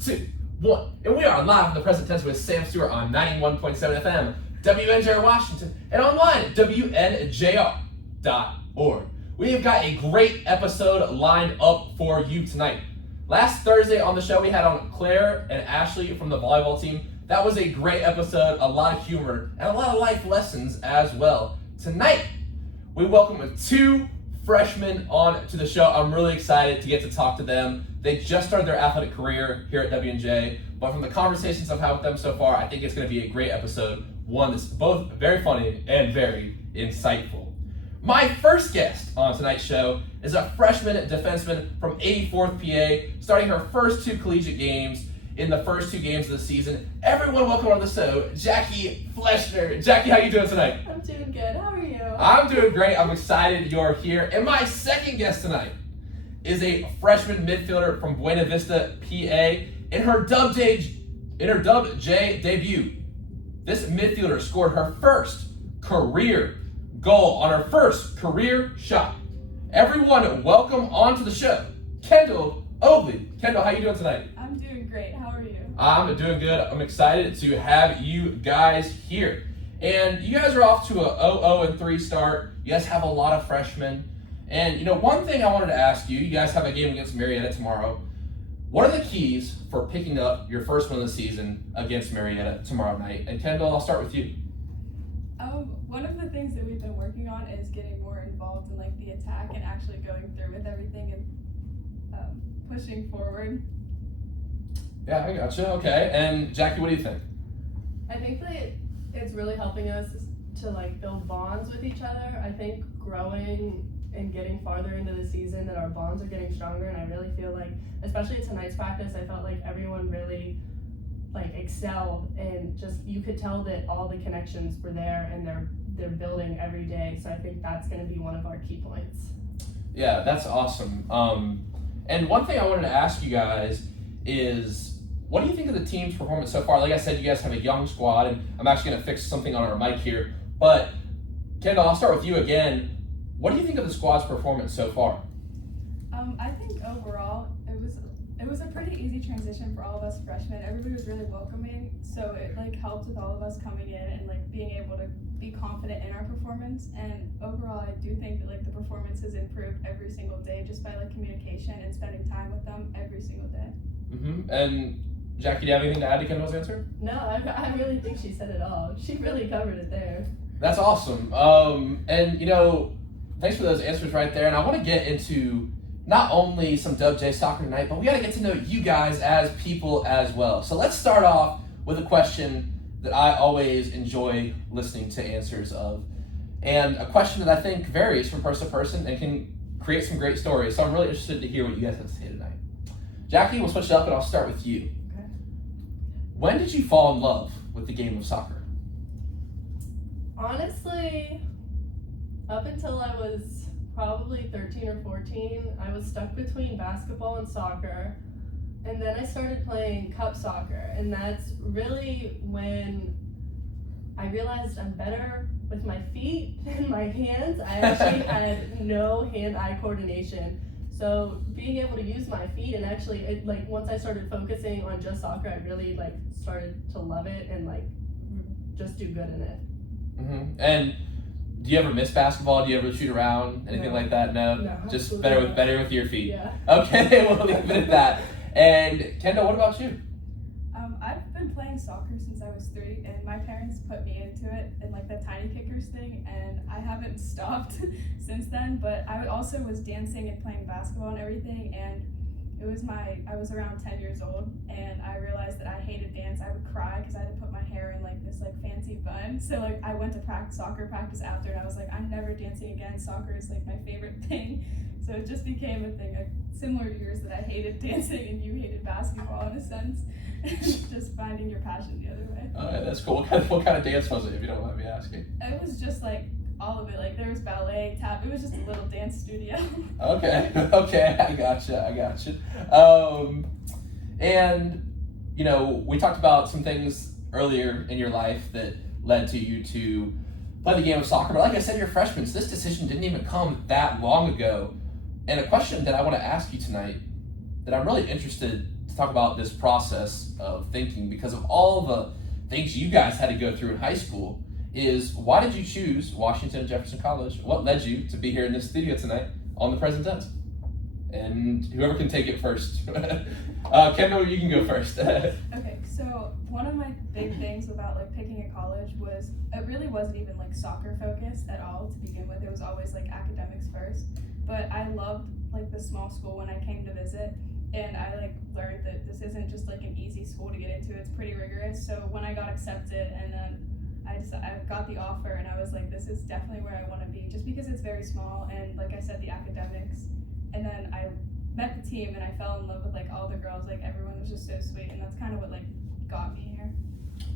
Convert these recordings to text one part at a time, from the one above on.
2, 1. And we are live in the present tense with Sam Stewart on 91.7 FM, WNJR Washington, and online at WNJR.org. We have got a great episode lined up for you tonight. Last Thursday on the show, we had on Claire and Ashley from the volleyball team. That was a great episode, a lot of humor, and a lot of life lessons as well. Tonight, we welcome 2 freshmen on to the show. I'm really excited to get to talk to them. They just started their athletic career here at WNJ, but from the conversations I've had with them so far, I think it's going to be a great episode. One that's both very funny and very insightful. My first guest on tonight's show is a freshman defenseman from 84th PA, starting her first 2 collegiate games in the first 2 games of the season. Everyone welcome on the show, Jackie Fleissner. Jackie, how you doing tonight? I'm doing good. How are you? I'm doing great. I'm excited you're here. And my second guest tonight is a freshman midfielder from Buena Vista, PA. In her Dubjay debut, this midfielder scored her first career goal on her first career shot. Everyone, welcome onto the show, Kendall Obley. Kendall, how you doing tonight? I'm doing great. How are you? I'm doing good. I'm excited to have you guys here. And you guys are off to a 0-3 start. You guys have a lot of freshmen. And, one thing I wanted to ask you, you guys have a game against Marietta tomorrow. What are the keys for picking up your first win of the season against Marietta tomorrow night? And Kendall, I'll start with you. One of the things that we've been working on is getting more involved in the attack and actually going through with everything and pushing forward. Yeah, I gotcha. Okay. And Jackie, what do you think? I think that it's really helping us to build bonds with each other. I think growing and getting farther into the season that our bonds are getting stronger, and I really feel like, especially at tonight's practice, I felt like everyone really excelled, and just you could tell that all the connections were there and they're building every day. So I think that's going to be one of our key points. Yeah, that's awesome. And one thing I wanted to ask you guys is, what do you think of the team's performance so far? Like I said, you guys have a young squad, and I'm actually going to fix something on our mic here. But Kendall, I'll start with you again. What do you think of the squad's performance so far? I think overall it was a pretty easy transition for all of us freshmen. Everybody was really welcoming, so it helped with all of us coming in and being able to be confident in our performance. And overall, I do think that the performance has improved every single day just by communication and spending time with them every single day. Mm-hmm. And Jackie, do you have anything to add to Kendall's answer? No, I really think she said it all. She really covered it there. That's awesome. And thanks for those answers right there. And I want to get into not only some Dubjay soccer tonight, but we got to get to know you guys as people as well. So let's start off with a question that I always enjoy listening to answers of, and a question that I think varies from person to person and can create some great stories. So I'm really interested to hear what you guys have to say tonight. Jackie, we'll switch it up and I'll start with you. Okay. When did you fall in love with the game of soccer? Honestly, up until I was probably 13 or 14, I was stuck between basketball and soccer. And then I started playing cup soccer, and that's really when I realized I'm better with my feet than my hands. I actually had no hand-eye coordination. So being able to use my feet, and actually once I started focusing on just soccer, I really started to love it and just do good in it. Mm-hmm. And do you ever miss basketball? Do you ever shoot around? Anything like that? No? Just better with your feet. Yeah. Okay, we'll leave it at that. And Kendall, what about you? I've been playing soccer since I was 3, and my parents put me into it in the tiny kickers thing, and I haven't stopped since then. But I also was dancing and playing basketball and everything, and I was around 10 years old, and I realized that I hated dance. I would cry because I had to put my hair in this fancy bun. So I went to soccer practice after, and I was like, I'm never dancing again. Soccer is my favorite thing. So it just became a thing. Similar to yours, that I hated dancing and you hated basketball in a sense. Just finding your passion the other way. All right, that's cool. What kind of dance was it, if you don't mind me asking? It was just all of it. There was ballet, tap. It was just a little dance studio. Okay, I gotcha. And we talked about some things earlier in your life that led to you to play the game of soccer. But like I said, you're freshmen, so this decision didn't even come that long ago. And a question that I want to ask you tonight that I'm really interested to talk about this process of thinking, because of all the things you guys had to go through in high school, is why did you choose Washington and Jefferson College? What led you to be here in this studio tonight on the present tense? And whoever can take it first. Kendall, you can go first. Okay, so one of my big things about like picking a college was it really wasn't even like soccer focused at all to begin with. It was always like academics first. But I loved like the small school when I came to visit, and I like learned that this isn't just like an easy school to get into. It's pretty rigorous. So when I got accepted and then I got the offer, and I was like, this is definitely where I want to be, just because it's very small and like I said, the academics. And then I met the team and I fell in love with like all the girls. Like everyone was just so sweet, and that's kind of what like got me here.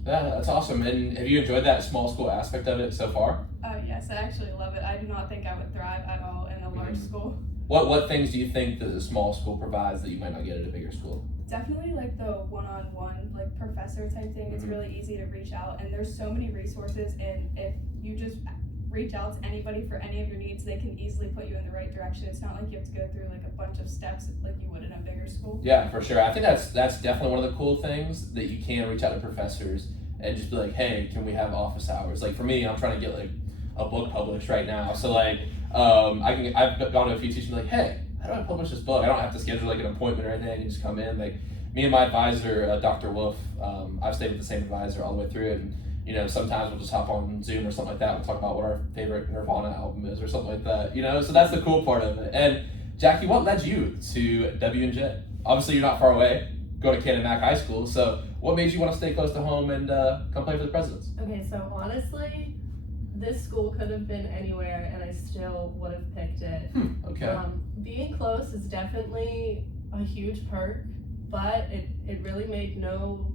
Yeah, that's awesome. And have you enjoyed that small school aspect of it so far? Yes, I actually love it. I do not think I would thrive at all in a large school. What things do you think that a small school provides that you might not get at a bigger school? Definitely like the one-on-one like professor type thing. It's really easy to reach out, and there's so many resources, and if you just reach out to anybody for any of your needs, they can easily put you in the right direction. It's not like you have to go through like a bunch of steps like you would in a bigger school. Yeah, for sure. I think that's definitely one of the cool things, that you can reach out to professors and just be like, hey, can we have office hours? Like for me, I'm trying to get like a book published right now. So like I've gone to a few teachers and be like, hey, how do I publish this book? I don't have to schedule like an appointment or anything. You just come in. Like me and my advisor, Dr. Wolf, I've stayed with the same advisor all the way through it. And you know, sometimes we'll just hop on Zoom or something like that and talk about what our favorite Nirvana album is or something like that. You know, so that's the cool part of it. And Jackie, what led you to W&J? Obviously, you're not far away. Go to Cannon Mac High School. So what made you want to stay close to home and come play for the Presidents? Okay, so honestly, this school could have been anywhere and I still would have picked it. Okay. Being close is definitely a huge perk, but it really made no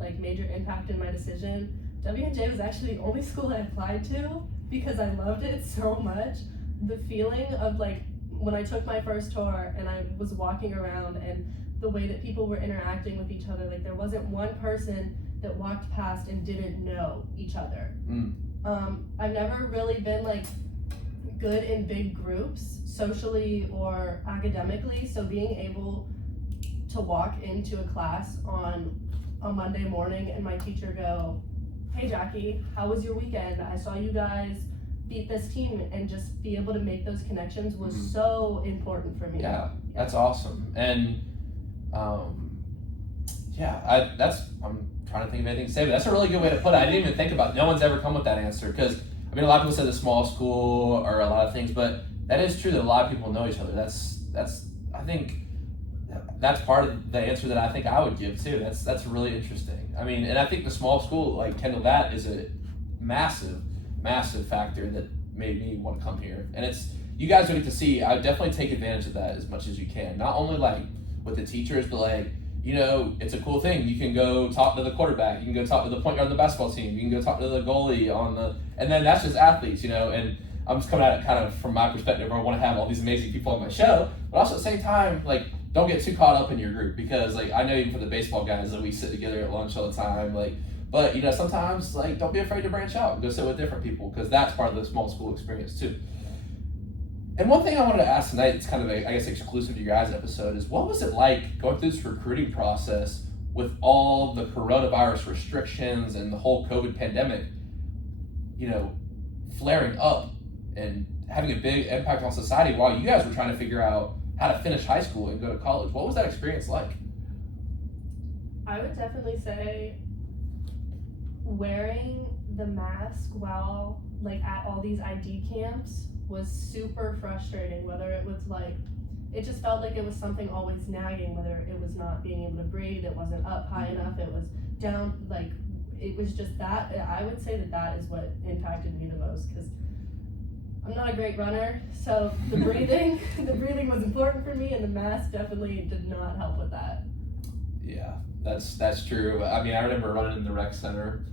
like major impact in my decision. W&J was actually the only school I applied to because I loved it so much. The feeling of like when I took my first tour and I was walking around and the way that people were interacting with each other, like there wasn't one person that walked past and didn't know each other. I've never really been like good in big groups socially or academically, so being able to walk into a class on a Monday morning and my teacher go, hey Jackie, how was your weekend? I saw you guys beat this team, and just be able to make those connections was so important for me. Yeah, that's awesome. And I'm trying to think of anything to say, but that's a really good way to put it. I didn't even think about it. No one's ever come with that answer, because I mean a lot of people say the small school or a lot of things, but that is true that a lot of people know each other. That's I think that's part of the answer that I think I would give too. That's really interesting. I mean, and I think the small school, like Kendall, that is a massive factor that made me want to come here. And it's, you guys will get to see, I would definitely take advantage of that as much as you can. Not only like with the teachers, but like, you know, it's a cool thing. You can go talk to the quarterback, you can go talk to the point guard on the basketball team, you can go talk to the goalie on the, and then that's just athletes, you know. And I'm just coming at it kind of from my perspective, where I want to have all these amazing people on my show, but also at the same time, like, don't get too caught up in your group, because like I know even for the baseball guys that we sit together at lunch all the time, like, but you know, sometimes like don't be afraid to branch out and go sit with different people, because that's part of the small school experience too. And one thing I wanted to ask tonight, it's kind of I guess exclusive to your guys' episode, is what was it like going through this recruiting process with all the coronavirus restrictions and the whole COVID pandemic, you know, flaring up and having a big impact on society while you guys were trying to figure out how to finish high school and go to college? What was that experience like? I would definitely say wearing the mask while like at all these ID camps was super frustrating. Whether it was like, it just felt like it was something always nagging, whether it was not being able to breathe, it wasn't up high enough, it was down, like it was just that. I would say that is what impacted me the most, because I'm not a great runner, so the breathing was important for me, and the mask definitely did not help with that. Yeah, that's true. I mean, I remember running in the rec center,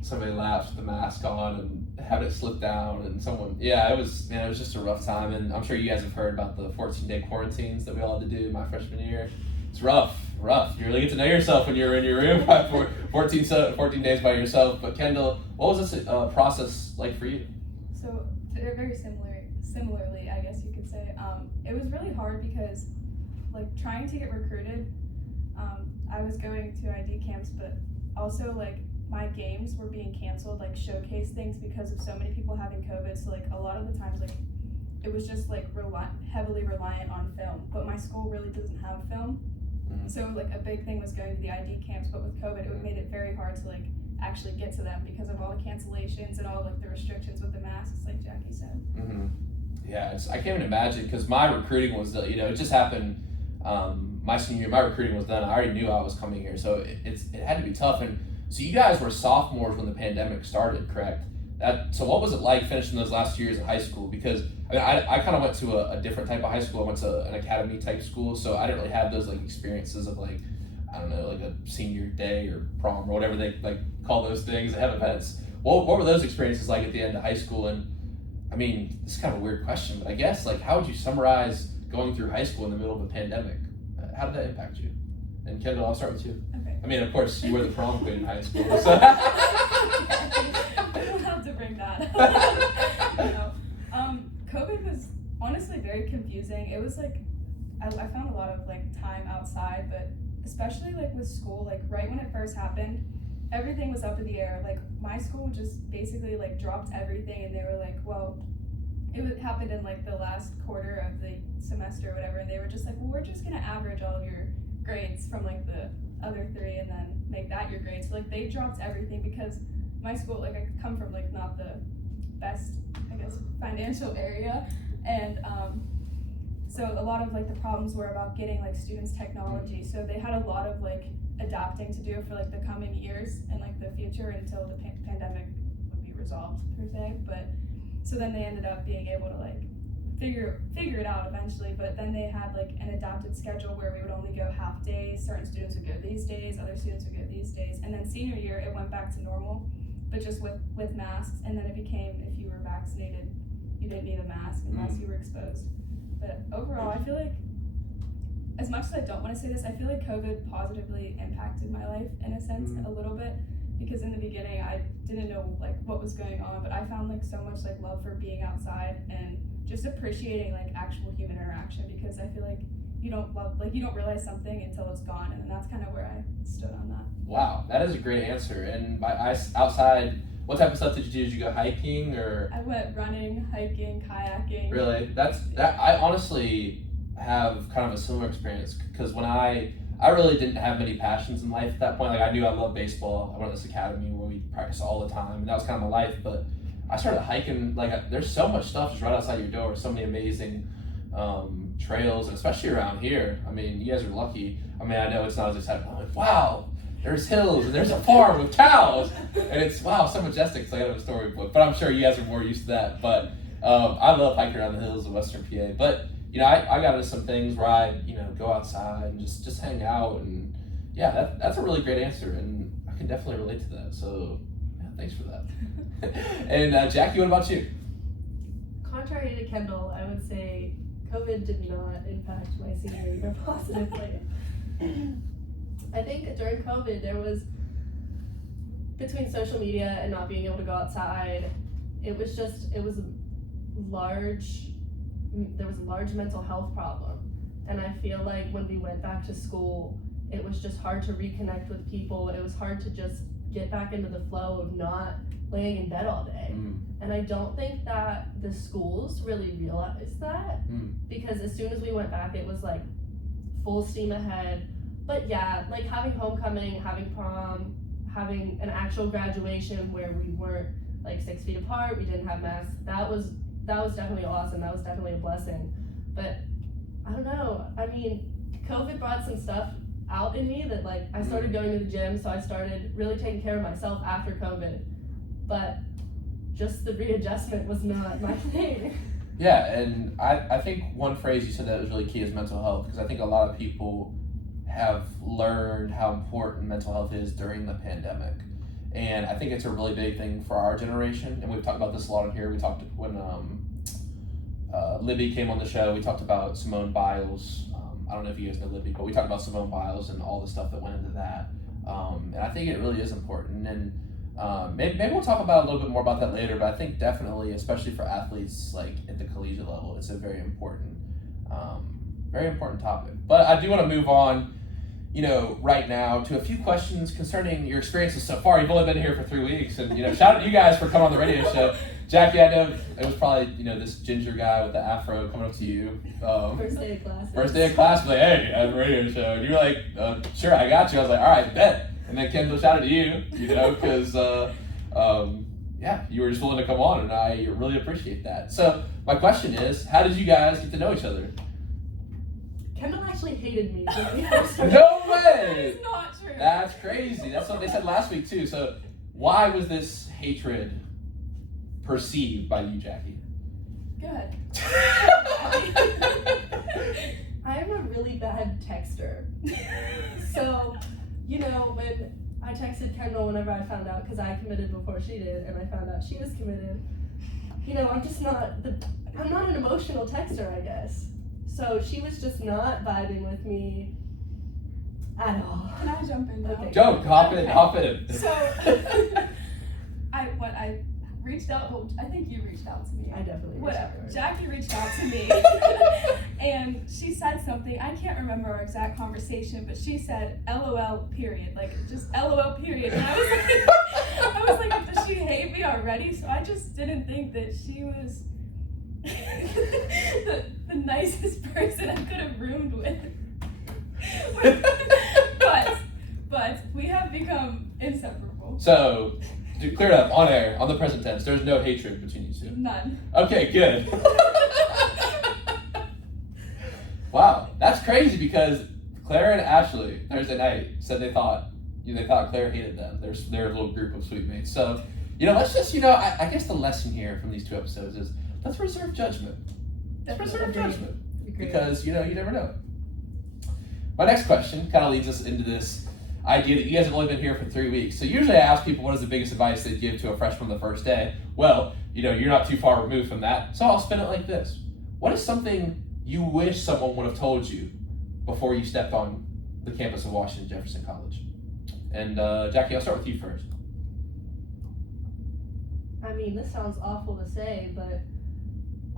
somebody laughed with the mask on and had it slip down, and someone, it was just a rough time. And I'm sure you guys have heard about the 14-day quarantines that we all had to do my freshman year. It's rough. You really get to know yourself when you're in your room for 14 days by yourself. But Kendall, what was this process like for you? So they're very similarly, I guess you could say. It was really hard because, like, trying to get recruited, I was going to ID camps, but also like my games were being canceled, like showcase things because of so many people having COVID. So like a lot of the times, like it was just like heavily reliant on film. But my school really doesn't have film, so like a big thing was going to the ID camps. But with COVID, it made it very hard to like actually get to them because of all the cancellations and all like the restrictions with the masks, like Jackie said. Yeah, I can't even imagine because my recruiting was, it just happened. My senior year, my recruiting was done. I already knew I was coming here, so it had to be tough. And so you guys were sophomores when the pandemic started, correct? So what was it like finishing those last 2 years of high school? Because I kind of went to a different type of high school. I went to an academy type school, so I didn't really have those like experiences of like, I don't know, like a senior day or prom or whatever they like call those things. They have events. What were those experiences like at the end of high school? And I mean, this is kind of a weird question, but I guess like how would you summarize going through high school in the middle of a pandemic? How did that impact you? And Kendall, I'll start with you. Okay. I mean, of course, you were the prom queen in high school. So. I don't have to bring that. No. COVID was honestly very confusing. It was like, I found a lot of like time outside, but especially like with school, like right when it first happened, everything was up in the air. Like my school just basically like dropped everything, and they were like, well, it happened in like the last quarter of the semester or whatever, and they were just like, well, we're just gonna average all of your grades from like the other three and then make that your grade. So like they dropped everything because my school, like I come from like not the best, I guess, financial area, and so a lot of like the problems were about getting like students technology. So they had a lot of like adapting to do for like the coming years and like the future until the pandemic would be resolved per se. But so then they ended up being able to like figure it out eventually. But then they had like an adapted schedule where we would only go half days. Certain students would go these days, other students would go these days, and then senior year it went back to normal, but just with masks. And then it became, if you were vaccinated, you didn't need a mask unless you were exposed. But overall, I feel like, as much as I don't want to say this, I feel like COVID positively impacted my life in a sense a little bit, because in the beginning I didn't know like what was going on, but I found like so much like love for being outside and just appreciating like actual human interaction, because I feel like you don't realize something until it's gone, and that's kind of where I stood on that. Wow, that is a great answer. And by outside, what type of stuff did you do? Did you go hiking or? I went running, hiking, kayaking. Really? I honestly have kind of a similar experience, because when I really didn't have many passions in life at that point. Like I knew I loved baseball. I went to this academy where we practiced all the time, and that was kind of my life. But I started hiking. Like there's so much stuff just right outside your door. So many amazing trails, and especially around here. I mean, you guys are lucky. I mean, I know it's not as exciting. I'm like, wow, there's hills and there's a farm with cows, and it's so majestic. It's like out of a storybook. But I'm sure you guys are more used to that. But I love hiking around the hills of Western PA. But I got into some things where I go outside and just hang out, and that's a really great answer, and I can definitely relate to that. So thanks for that. And Jackie, what about you? Contrary to Kendall, I would say COVID did not impact my senior year positively. I think during COVID there was, between social media and not being able to go outside, there was a large mental health problem. And I feel like when we went back to school, it was just hard to reconnect with people. It was hard to just get back into the flow of not laying in bed all day. And I don't think that the schools really realized that, because as soon as we went back, it was like full steam ahead. But like having homecoming, having prom, having an actual graduation where we weren't like 6 feet apart, we didn't have masks, that was definitely awesome. That was definitely a blessing. But I don't know. I mean, COVID brought some stuff out in me that like I started going to the gym, so I started really taking care of myself after COVID. But just the readjustment was not my thing. Yeah, and I think one phrase you said that was really key is mental health, because I think a lot of people have learned how important mental health is during the pandemic. And I think it's a really big thing for our generation, and we've talked about this a lot on here. We talked when Libby came on the show, we talked about Simone Biles. I don't know if you guys know Libby, but we talked about Simone Biles and all the stuff that went into that. And I think it really is important. And maybe we'll talk about a little bit more about that later, but I think definitely, especially for athletes like at the collegiate level, it's a very important topic. But I do want to move on. right now to a few questions concerning your experiences so far. You've only been here for 3 weeks, and shout out to you guys for coming on the radio show. Jackie, I know it was probably this ginger guy with the afro coming up to you. First day of class. First day of class, like, hey, I have a radio show, and you were like, sure, I got you. I was like, all right, bet. And then Kendall shouted to you, because you were just willing to come on, and I really appreciate that. So my question is, how did you guys get to know each other? Kendall actually hated me when we first started. No way! It's not true. That's crazy. That's what they said last week too. So why was this hatred perceived by you, Jackie? Good. I am a really bad texter. So, when I texted Kendall whenever I found out, because I committed before she did, and I found out she was committed, I'm just I'm not an emotional texter, I guess. So she was just not vibing with me at all. Can I jump in now? Okay. Go, hop in. So, I reached out. Well, I think you reached out to me. I definitely reached out to her. Jackie reached out to me, and she said something. I can't remember our exact conversation, but she said "LOL" period, like just "LOL" period. And I was like, does she hate me already? So I just didn't think that she was the nicest person I could have roomed with. but we have become inseparable. So, to clear it up, on air, on the present tense, there's no hatred between you two. None. Okay, good. Wow, that's crazy because Claire and Ashley Thursday night said they thought Claire hated them. They're a little group of sweet mates. So, let's just I guess the lesson here from these 2 episodes is let's reserve judgment. Let's reserve judgment because you never know. My next question kind of leads us into this idea that you guys have only been here for 3 weeks. So usually I ask people what is the biggest advice they'd give to a freshman the first day. Well, you're not too far removed from that. So I'll spin it like this. What is something you wish someone would have told you before you stepped on the campus of Washington Jefferson College? And Jackie, I'll start with you first. I mean, this sounds awful to say, but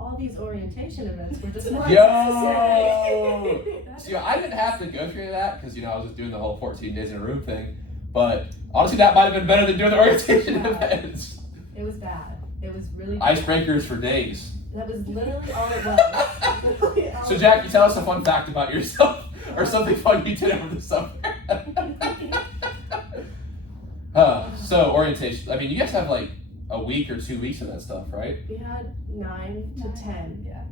all these orientation events were just not Yo! necessary. See, I didn't have to go through that because, I was just doing the whole 14 days in a room thing. But honestly, that might have been better than doing the orientation events. It was bad. It was really bad. Icebreakers for days. That was literally all it was. So, Jackie, tell us a fun fact about yourself or something fun you did over the summer. So, orientation. I mean, you guys have like a week or 2 weeks of that stuff, right? We had 9 to 10. Yeah.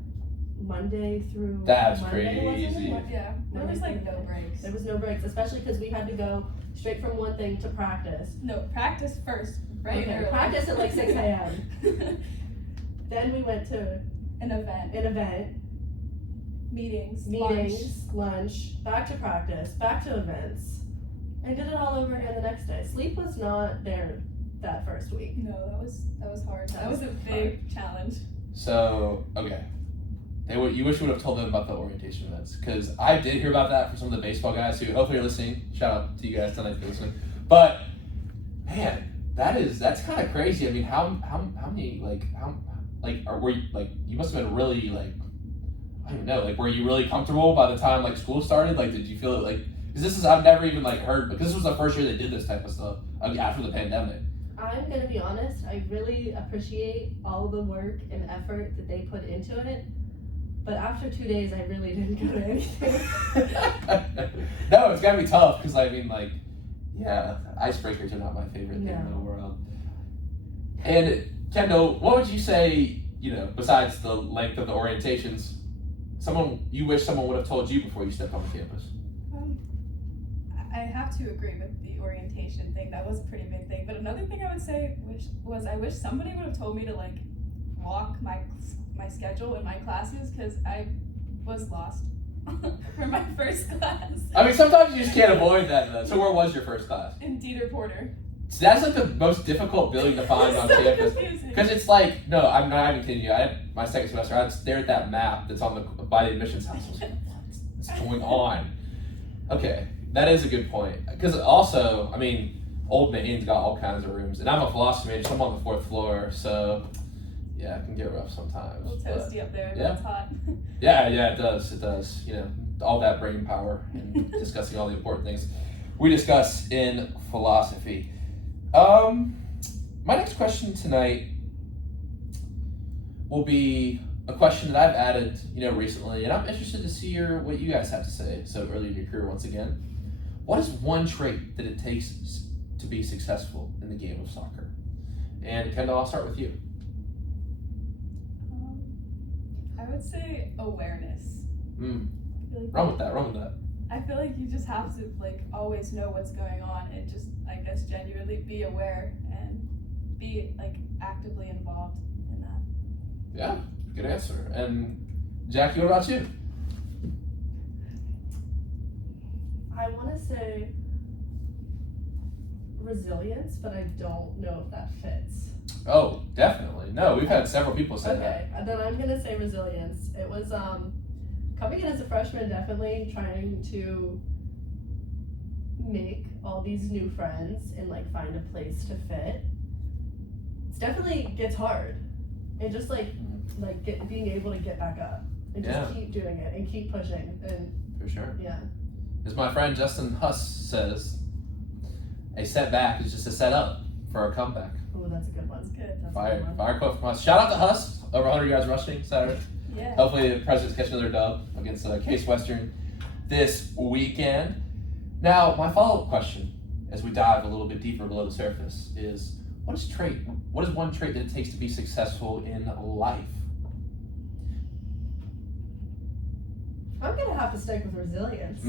Monday through That's Monday, crazy. wasn't it? Yeah. There was like no breaks. There was no breaks, especially because we had to go straight from one thing to practice. No, practice first. Right. Okay, practice at like 6 a.m. Then we went to An event. Meetings. Lunch, back to practice, back to events, and did it all over again the next day. Sleep was not there that first week. No, that was hard. That was a big challenge. So, okay. You wish you would have told them about the orientation events, because I did hear about that from some of the baseball guys who hopefully are listening. Shout out to you guys tonight for listening. But man, that's kind of crazy. I mean, how many were you you must have been really I don't know, were you really comfortable by the time school started? Did you feel it because I've never even heard, because this was the first year they did this type of stuff after the pandemic. I'm gonna be honest, I really appreciate all the work and effort that they put into it. But after 2 days, I really didn't go to anything. No, it's gotta be tough because icebreakers are not my favorite thing in the world. And Kendall, what would you say, besides the length of the orientations, you wish someone would have told you before you stepped on the campus? I have to agree with the orientation thing. That was a pretty big thing. But another thing I would say I wish somebody would have told me to walk my schedule in my classes, because I was lost for my first class. I mean, sometimes you just can't avoid that though. So where was your first class? In Dieter Porter. So that's the most difficult building to find on campus. Because it's no, I'm not even kidding you. I had my second semester, I had to stare at that map that's by the admissions house. I was like, what's going on? Okay, that is a good point. Because also, I mean, Old Maine's got all kinds of rooms. And I'm a philosophy major, so I'm on the 4th floor, so yeah, it can get rough sometimes. A little toasty up there, yeah. it's hot. Yeah, it does. all that brain power and discussing all the important things we discuss in philosophy. My next question tonight will be a question that I've added, recently, and I'm interested to see what you guys have to say. So early in your career, once again, what is one trait that it takes to be successful in the game of soccer? And Kendall, I'll start with you. I would say awareness. Run with that. I feel like you just have to always know what's going on and just genuinely be aware and be actively involved in that. Yeah, good answer. And Jackie, what about you? I want to say resilience, but I don't know if that fits. Oh, definitely. No, we've had several people say that. Okay, then I'm going to say resilience. It was coming in as a freshman, definitely trying to make all these new friends and find a place to fit. It definitely gets hard. And just being able to get back up and just keep doing it and keep pushing. And for sure. Yeah. As my friend Justin Huss says, a setback is just a setup for a comeback. Oh, that's a good one. That's good. That's Fire quote from Huss. Shout out to Huss, over 100 yards rushing Saturday. Yeah. Hopefully the Presidents catch another dub against Case Western this weekend. Now, my follow-up question, as we dive a little bit deeper below the surface, is what is one trait that it takes to be successful in life? I'm going to have to stick with resilience.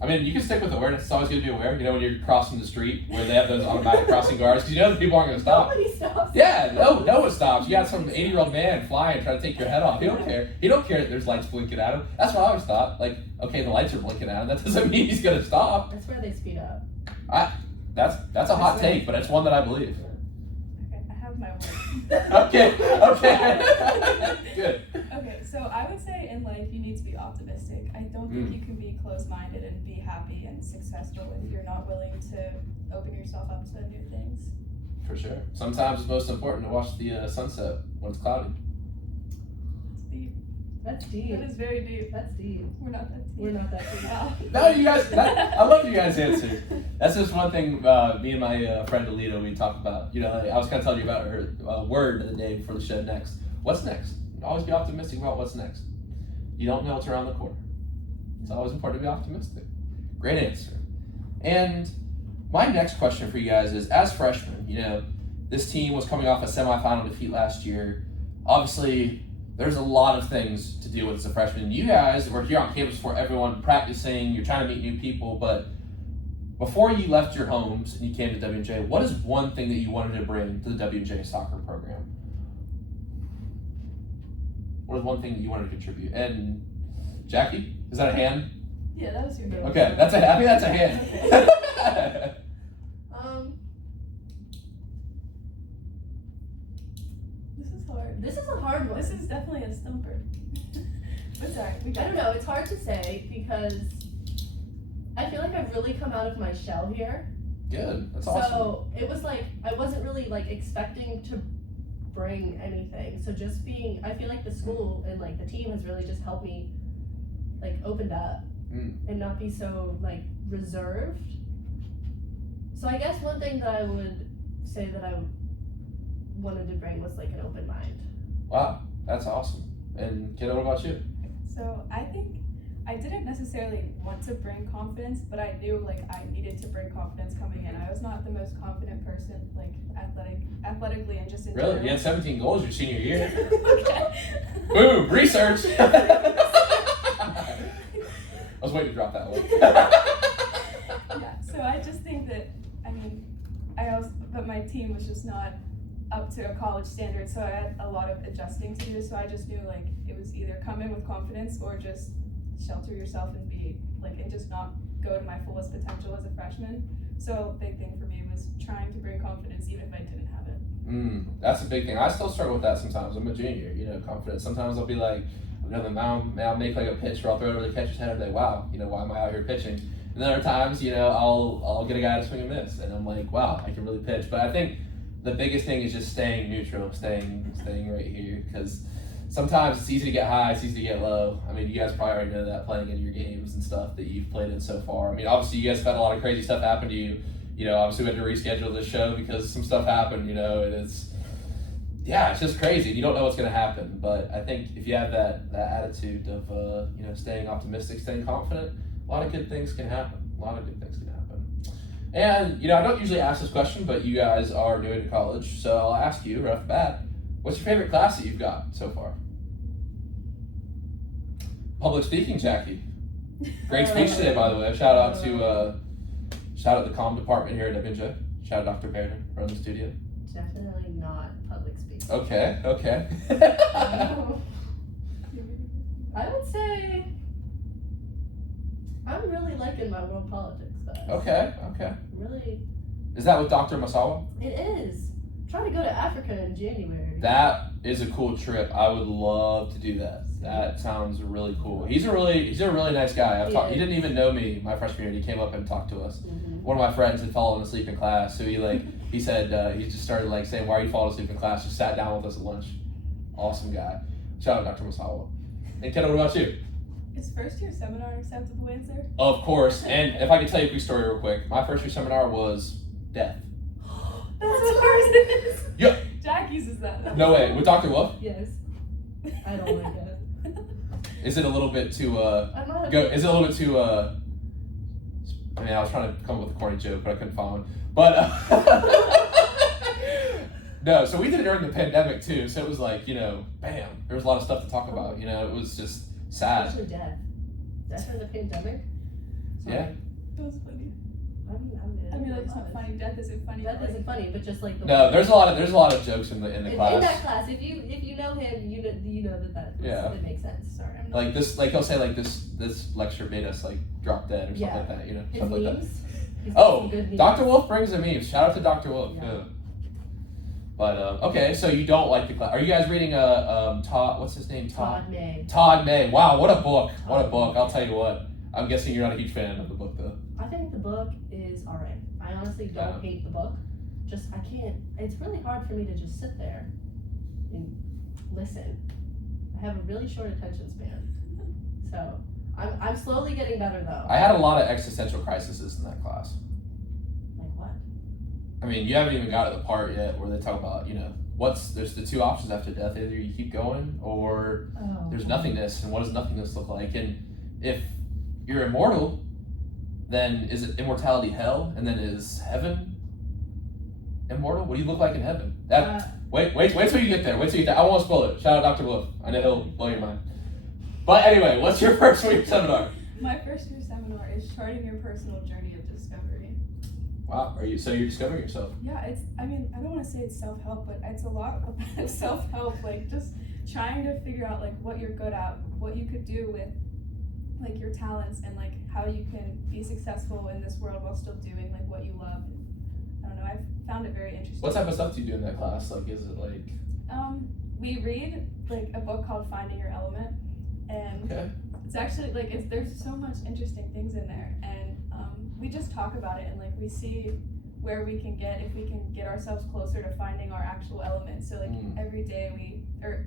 I mean, you can stick with awareness. It's always good to be aware. When you're crossing the street where they have those automatic crossing guards, because the people aren't going to stop. Nobody stops. Yeah, no one stops. You got some 80-year-old man flying trying to take your head off. He don't care. He don't care that there's lights blinking at him. That's what I always thought. Okay, the lights are blinking at him. That doesn't mean he's going to stop. That's where they speed up. That's a hot take, but it's one that I believe. Okay, I have my word. Okay. Good. Okay, so I would say in life you need to be optimistic. I don't think you can be closed-minded and be happy and successful if you're not willing to open yourself up to new things. For sure. Sometimes it's most important to watch the sunset when it's cloudy. That's deep. That is very deep. That's deep. We're not that deep. We're not that deep. Wow. No, you guys, I love you guys' answer. That's just one thing me and my friend Alita, we talked about. I was kind of telling you about her word of the day before the show next. What's next? Always be optimistic about what's next. You don't know what's around the corner. It's always important to be optimistic. Great answer. And my next question for you guys is, as freshmen, this team was coming off a semifinal defeat last year. Obviously, there's a lot of things to deal with as a freshman. You guys were here on campus for everyone practicing. You're trying to meet new people. But before you left your homes and you came to WJ, what is one thing that you wanted to bring to the WJ soccer program? What is one thing that you wanted to contribute? And Jackie, is that a hand? Yeah, that was your hand. Okay, I think that's a hand. This is hard. This is a hard one. This is definitely a stumper. But sorry, I don't know. It's hard to say because I feel like I've really come out of my shell here. Good. That's awesome. So it was I wasn't really expecting to bring anything. So just I feel like the school and the team has really just helped me opened up and not be so reserved. So I guess one thing that I would say that I wanted to bring was an open mind. Wow, that's awesome. And Kendall, what about you? So I think I didn't necessarily want to bring confidence, but I knew I needed to bring confidence coming in. I was not the most confident person, athletically and just in Really? general. You had 17 goals your senior year? Okay. Boom! Research! I was waiting to drop that one. Yeah, so I just think that, but my team was just not up to a college standard, so I had a lot of adjusting to do, so I just knew it was either come in with confidence or just shelter yourself and be and just not go to my fullest potential as a freshman. So a big thing for me was trying to bring confidence even if I didn't have it. That's a big thing. I still struggle with that sometimes. I'm a junior, confidence. Sometimes I'll be I'll make a pitch or I'll throw it over the catcher's head and be wow, why am I out here pitching? And then other times, I'll get a guy to swing and miss and I'm wow, I can really pitch. But I think the biggest thing is just staying neutral, staying right here, because sometimes it's easy to get high, it's easy to get low. I mean, you guys probably already know that playing in your games and stuff that you've played in so far. I mean, obviously you guys have had a lot of crazy stuff happen to you. You know, obviously we had to reschedule this show because some stuff happened, you know, and it's just crazy. You don't know what's going to happen. But I think if you have that attitude of, you know, staying optimistic, staying confident, a lot of good things can happen. A lot of good things can happen. And, you know, I don't usually ask this question, but you guys are new to college, so I'll ask you right off the bat, what's your favorite class that you've got so far? Public speaking, Jackie. Great speech today, by the way. Shout out to the comm department here at Dubjay. Shout out Dr. Baird from the studio. Definitely not public speaking. Okay. I would say I'm really liking my world politics class. Okay. Really, Is that with Dr. Masawa? it is. I'm trying to go to Africa in January. That is a cool trip. I would love to do that. That sounds really cool. He's a really nice guy. He didn't even know me my freshman year. He came up and talked to us. Mm-hmm. One of my friends had fallen asleep in class, so he said he just started saying, "Why are you falling asleep in class?" Just sat down with us at lunch. Awesome guy. Shout out Dr. Masawa. And Kendall, what about you? Is first year seminar an acceptable answer? Of course. And if I could tell you a quick story real quick, my first year seminar was death. That's what ours is. Yeah. Jack uses that. No way. With Dr. Wolf? Yes. I don't like it. Is it a little bit too I'm not Is it a little bit too I mean, I was trying to come up with a corny joke, but I couldn't find one. But no, so we did it during the pandemic too. So it was like, you know, bam, there was a lot of stuff to talk about. You know, it was just sad. Especially death. Death in the pandemic. Sorry. Yeah. That was funny. I mean, Like it's not funny. Death isn't funny. Death isn't funny, but just like the No, there's a lot of jokes in the in class. that class, if you know him, you know that Yeah. it makes sense. Sorry, I'm not. Like this, like he'll say, like this lecture made us like drop dead or something Yeah. like that. You know, His stuff like that. memes. He's got some good memes. Dr. Wolf brings the memes. Shout out to Dr. Wolf. Yeah. But okay, so you don't like the class. Are you guys reading Todd? What's his name? Todd May. Todd May. Wow, what a book! What a book! I'll tell you what. I'm guessing you're not a huge fan of the book, though. I think the book is alright. I honestly don't hate the book. Just I can't. It's really hard for me to just sit there and listen. I have a really short attention span, so I'm slowly getting better though. I had a lot of existential crises in that class. Like what? I mean, you haven't even got to the part yet where they talk about, you know, there's the two options after death. Either you keep going or there's nothingness. And what does nothingness look like? And if you're immortal, then is it immortality hell? And then is heaven immortal? What do you look like in heaven? Wait till you get there. Wait till you get there. I won't spoil it. Shout out Dr. Wolf. I know he'll blow your mind. But anyway, what's your first week seminar? My first year seminar is charting your personal journey of discovery. Wow, you're discovering yourself? Yeah, I don't want to say it's self-help, but it's a lot of self-help, like just trying to figure out like what you're good at, what you could do with like your talents, and like how you can be successful in this world while still doing like what you love. I don't know, I've found it very interesting. What type of stuff do you do in that class? Like, is it like? We read like a book called Finding Your Element, and it's actually like there's so much interesting things in there, and we just talk about it and like we see where we can get, if we can get ourselves closer to finding our actual element. So like every day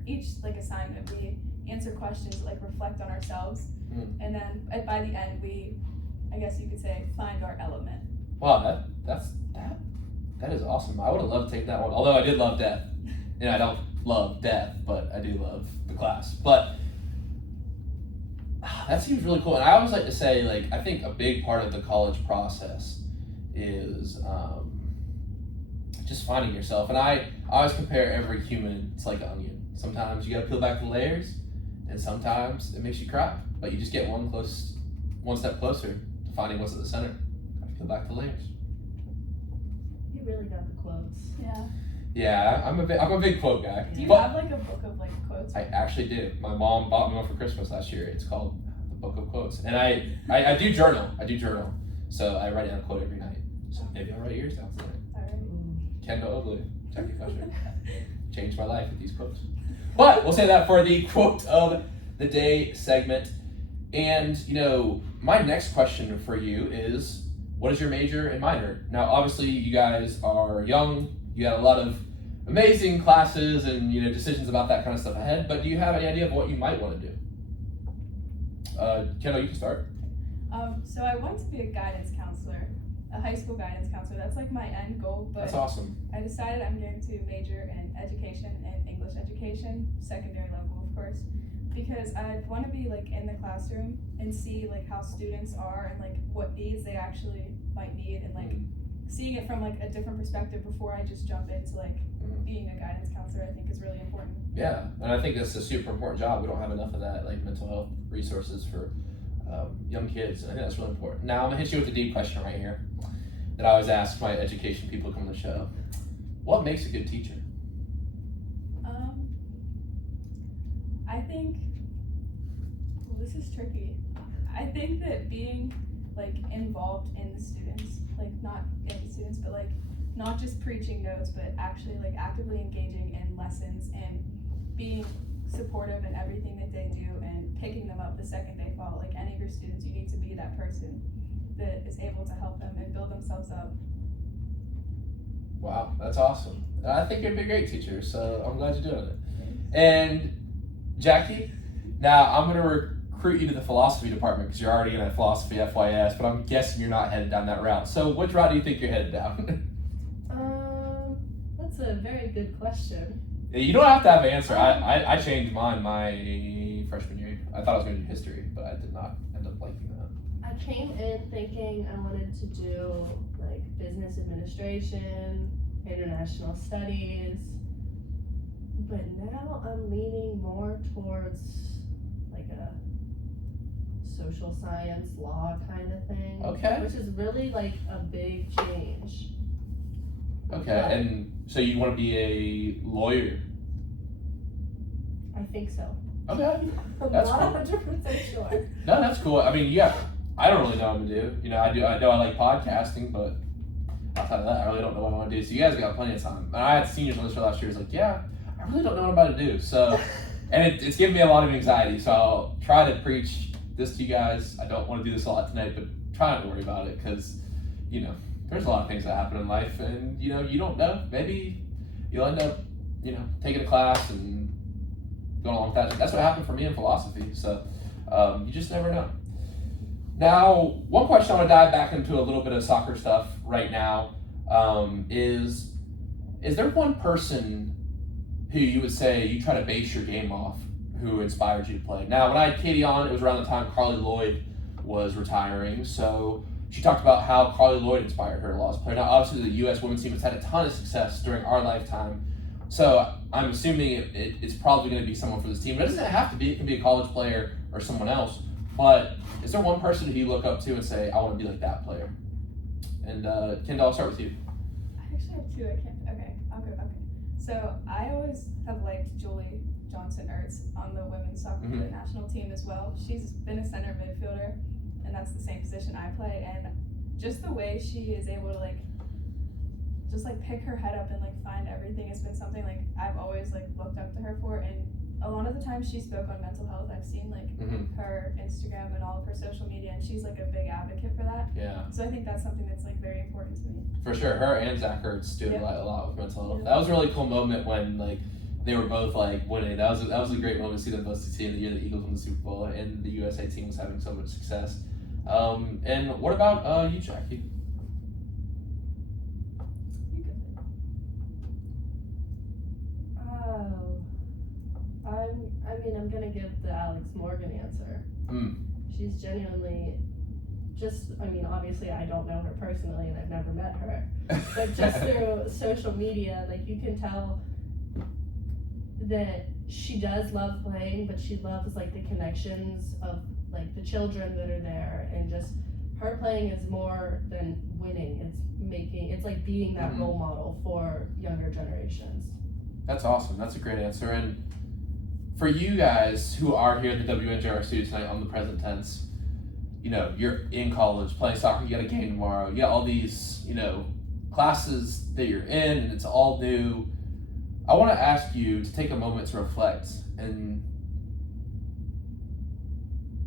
each like assignment we answer questions that like reflect on ourselves, and then by the end we, I guess you could say, find our element. Wow, that is awesome. I would have loved to take that one. Although I did love death. And I don't love death, but I do love the class. But that seems really cool. And I always like to say, like, I think a big part of the college process is just finding yourself. And I always compare every human to like an onion. Sometimes you gotta peel back the layers, and sometimes it makes you cry. But you just get one step closer to finding what's at the center. Gotta peel back the layers. You really got the quotes. Yeah. Yeah, I'm a big quote guy. Do you have like a book of like quotes? I actually do. My mom bought me one for Christmas last year. It's called The Book of Quotes. And I do journal. So I write down a quote every night. So maybe I'll write yours down tonight. Alright. Kendall, Obley, Jackie Fleissner. Changed my life with these quotes. But we'll say that for the quote of the day segment. And, you know, my next question for you is, what is your major and minor? Now, obviously, you guys are young. You got a lot of amazing classes and decisions about that kind of stuff ahead. But do you have any idea of what you might want to do? Kendall, you can start. So I want to be a guidance counselor, a high school guidance counselor. That's like my end goal. But That's awesome. I decided I'm going to major in education and English education, secondary level, of course, because I want to be like in the classroom and see like how students are and like what needs they actually might need, and like seeing it from like a different perspective before I just jump into like being a guidance counselor. I think is really important. Yeah, and I think that's a super important job. We don't have enough of that, like mental health resources for young kids. I think that's really important. Now I'm gonna hit you with a deep question right here that I always ask my education people who come on the show. What makes a good teacher? I think, well, this is tricky. I think that being like involved in the students, like not in the students, but like not just preaching notes, but actually like actively engaging in lessons and being supportive in everything that they do and picking them up the second they fall. Like any of your students, you need to be that person that is able to help them and build themselves up. Wow, that's awesome. I think you'd be a great teacher, so I'm glad you're doing it. And Jackie, now I'm going to recruit you to the philosophy department because you're already in a philosophy FYS, but I'm guessing you're not headed down that route. So which route do you think you're headed down? That's a very good question. You don't have to have an answer. I changed mine my freshman year. I thought I was going to do history, but I did not end up liking that. I came in thinking I wanted to do like business administration, international studies, but now I'm leaning more towards like a social science, law kind of thing. Okay. Which is really like a big change. Okay, and so you want to be a lawyer? I think so. Okay, I'm that's not cool. 100% sure. No, that's cool. I mean, yeah, I don't really know what I'm gonna do. I know I like podcasting, but outside of that, I really don't know what I want to do. So you guys got plenty of time. And I had seniors on this show last year. It's like, yeah, I really don't know what I'm about to do. So, and it's giving me a lot of anxiety. So I'll try to preach this to you guys. I don't want to do this a lot tonight, but try not to worry about it because, there's a lot of things that happen in life, and you don't know. Maybe you'll end up, taking a class and going along with that. That's what happened for me in philosophy. So you just never know. Now, one question I want to dive back into a little bit of soccer stuff right now is there one person who you would say you try to base your game off who inspired you to play? Now, when I had Katie on, it was around the time Carly Lloyd was retiring, so she talked about how Carly Lloyd inspired her a lot as a player. Now, obviously, the U.S. women's team has had a ton of success during our lifetime, so I'm assuming it's probably going to be someone for this team. But it doesn't have to be. It can be a college player or someone else. But is there one person who you look up to and say, I want to be like that player? And Kendall, I'll start with you. I actually have two. I'll go. So I always have liked Julie Johnson-Ertz on the women's soccer national team as well. She's been a center midfielder, and that's the same position I play. And just the way she is able to just pick her head up and find everything has been something I've always looked up to her for. And a lot of the time she spoke on mental health. I've seen her Instagram and all of her social media, and she's a big advocate for that. Yeah. So I think that's something that's very important to me. For sure, her and Zach Ertz do a lot with mental health. That was a really cool moment when they were both winning. That was a great moment to see them both succeed in the year the Eagles won the Super Bowl and the USA team was having so much success. And what about you, Jackie? I'm gonna give the Alex Morgan answer. She's genuinely obviously I don't know her personally and I've never met her, but just through social media, you can tell that she does love playing, but she loves the connections of the children that are there, and just her playing is more than winning. It's being that role model for younger generations. That's awesome. That's a great answer. And for you guys who are here at the WNJR tonight on the present tense, you're in college playing soccer, you got a game tomorrow, you got all these, classes that you're in, and it's all new. I want to ask you to take a moment to reflect, and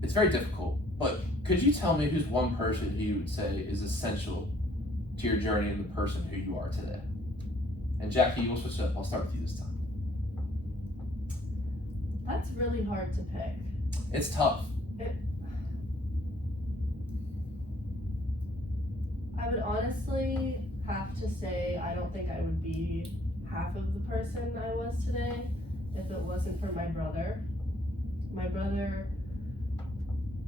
it's very difficult, but could you tell me who's one person who you would say is essential to your journey and the person who you are today? And Jackie, we'll switch it up. I'll start with you this time. That's really hard to pick. It's tough. I would honestly have to say I don't think I would be half of the person I was today if it wasn't for my brother. My brother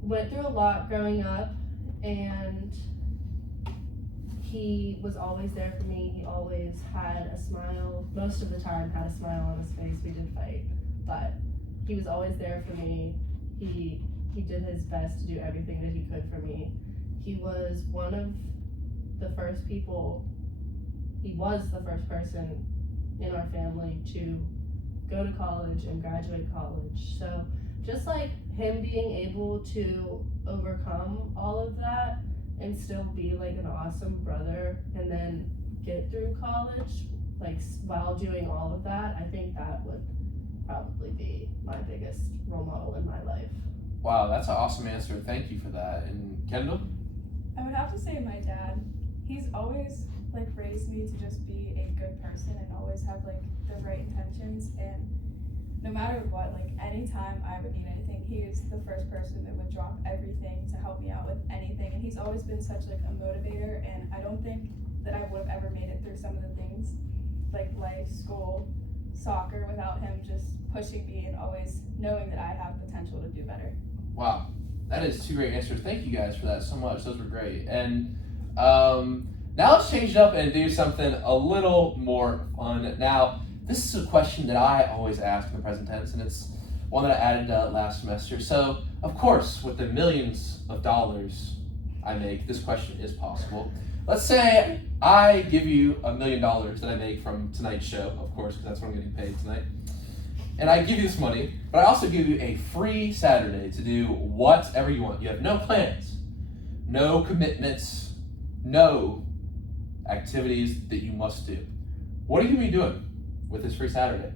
went through a lot growing up, and he was always there for me. He always had a smile, most of the time had a smile on his face. We did fight, but he was always there for me. He did his best to do everything that he could for me. He was one of the first people, he was the first person in our family to go to college and graduate college. So just like him being able to overcome all of that and still be like an awesome brother and then get through college, like while doing all of that, I think that would probably be my biggest role model in my life. Wow, that's an awesome answer. Thank you for that. And Kendall? I would have to say my dad. He's always like raised me to just be a good person and always have like the right intentions, and no matter what, like anytime I would need anything, he is the first person that would drop everything to help me out with anything. And he's always been such like a motivator, and I don't think that I would have ever made it through some of the things like life, school, soccer without him just pushing me and always knowing that I have potential to do better. Wow, that is 2 great answers. Thank you guys for that so much. Those were great. And now let's change it up and do something a little more fun. Now, this is a question that I always ask in the present tense, and it's one that I added last semester. So, of course, with the millions of dollars I make, this question is possible. Let's say I give you $1 million that I make from tonight's show, of course, because that's what I'm getting paid tonight. And I give you this money, but I also give you a free Saturday to do whatever you want. You have no plans, no commitments, no activities that you must do. What are you going to be doing with this free Saturday?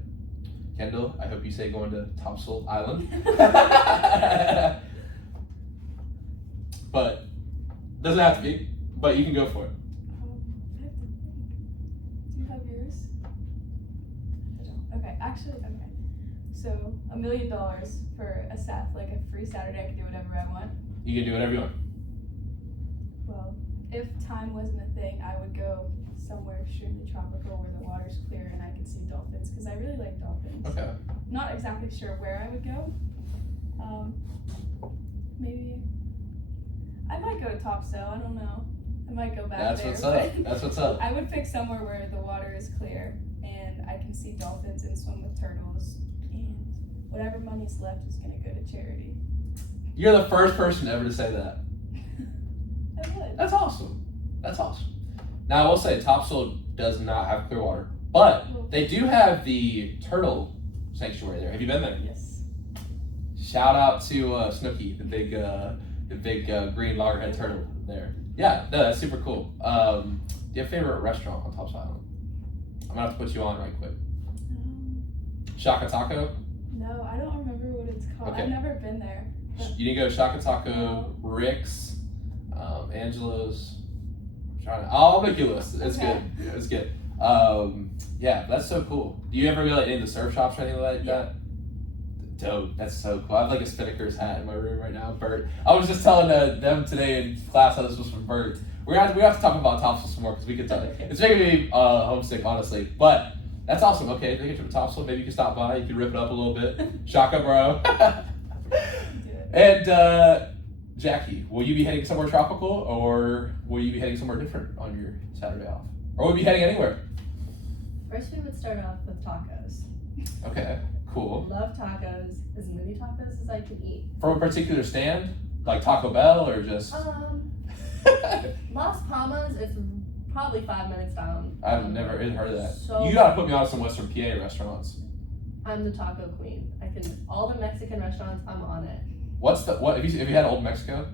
Kendall, I hope you say going to Topsail Island. But doesn't have to be, but you can go for it. I have to think. Do you have yours? I don't. Okay, actually, okay. So $1 million for like a free Saturday, I can do whatever I want. You can do whatever you want. Well, if time wasn't a thing, I would go somewhere extremely tropical where the water's clear and I can see dolphins, because I really like dolphins. Okay. Not exactly sure where I would go. Maybe I might go to Topsail. I don't know. I might go back That's there. what's up. That's what's up. I would pick somewhere where the water is clear and I can see dolphins and swim with turtles, and whatever money's left is gonna go to charity. You're the first person ever to say that. I would. That's awesome. That's awesome. Now I will say Topsail does not have clear water, but they do have the turtle sanctuary there. Have you been there? Yes. Shout out to Snooky, the big green loggerhead turtle there. Yeah, no, that's super cool. Do you have a favorite restaurant on Topsail Island? I'm gonna have to put you on right quick. Shaka Taco? No, I don't remember what it's called. Okay. I've never been there. You didn't go to Shaka Taco, No. Rick's, Angelo's. I'll make you a list. It's Okay. good. It's good. Yeah, that's so cool. Do you ever go like any of the surf shops or anything like that? Dope. That's so cool. I have like a Spinnaker's hat in my room right now. Bert. I was just telling them today in class how this was from Bert. We have to talk about Topsail some more because we could talk. It's making me homesick, honestly. But that's awesome. Okay, if they get you to Topsail, maybe you can stop by. You can rip it up a little bit. Shaka, bro. And Jackie, will you be heading somewhere tropical, or will you be heading somewhere different on your Saturday off, or will you be heading anywhere? First, we would start off with tacos. Okay, cool. Love tacos, as many tacos as I can eat. From a particular stand, like Taco Bell, or just? Las Palmas, it's probably 5 minutes down. I've never even heard of that. So You gotta put me on some Western PA restaurants. I'm the taco queen. All the Mexican restaurants, I'm on it. Have you had Old Mexico?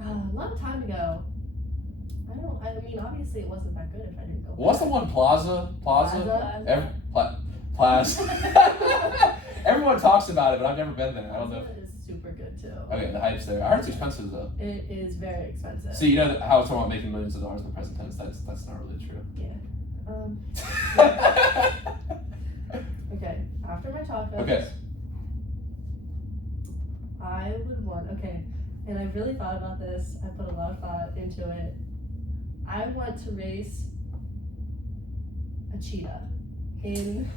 A long time ago. I mean, obviously it wasn't that good if I didn't go. What's the one? Plaza? Plaza? Plaza. Everyone talks about it, but I've never been there. I don't know. It is super good too. Okay, the hype's there. I heard it's expensive though. It is very expensive. So you know how it's about making millions of dollars in the present tense. That's not really true. Yeah. Okay, after my tacos. Okay. I would want, and I really thought about this. I put a lot of thought into it. I want to race a cheetah in.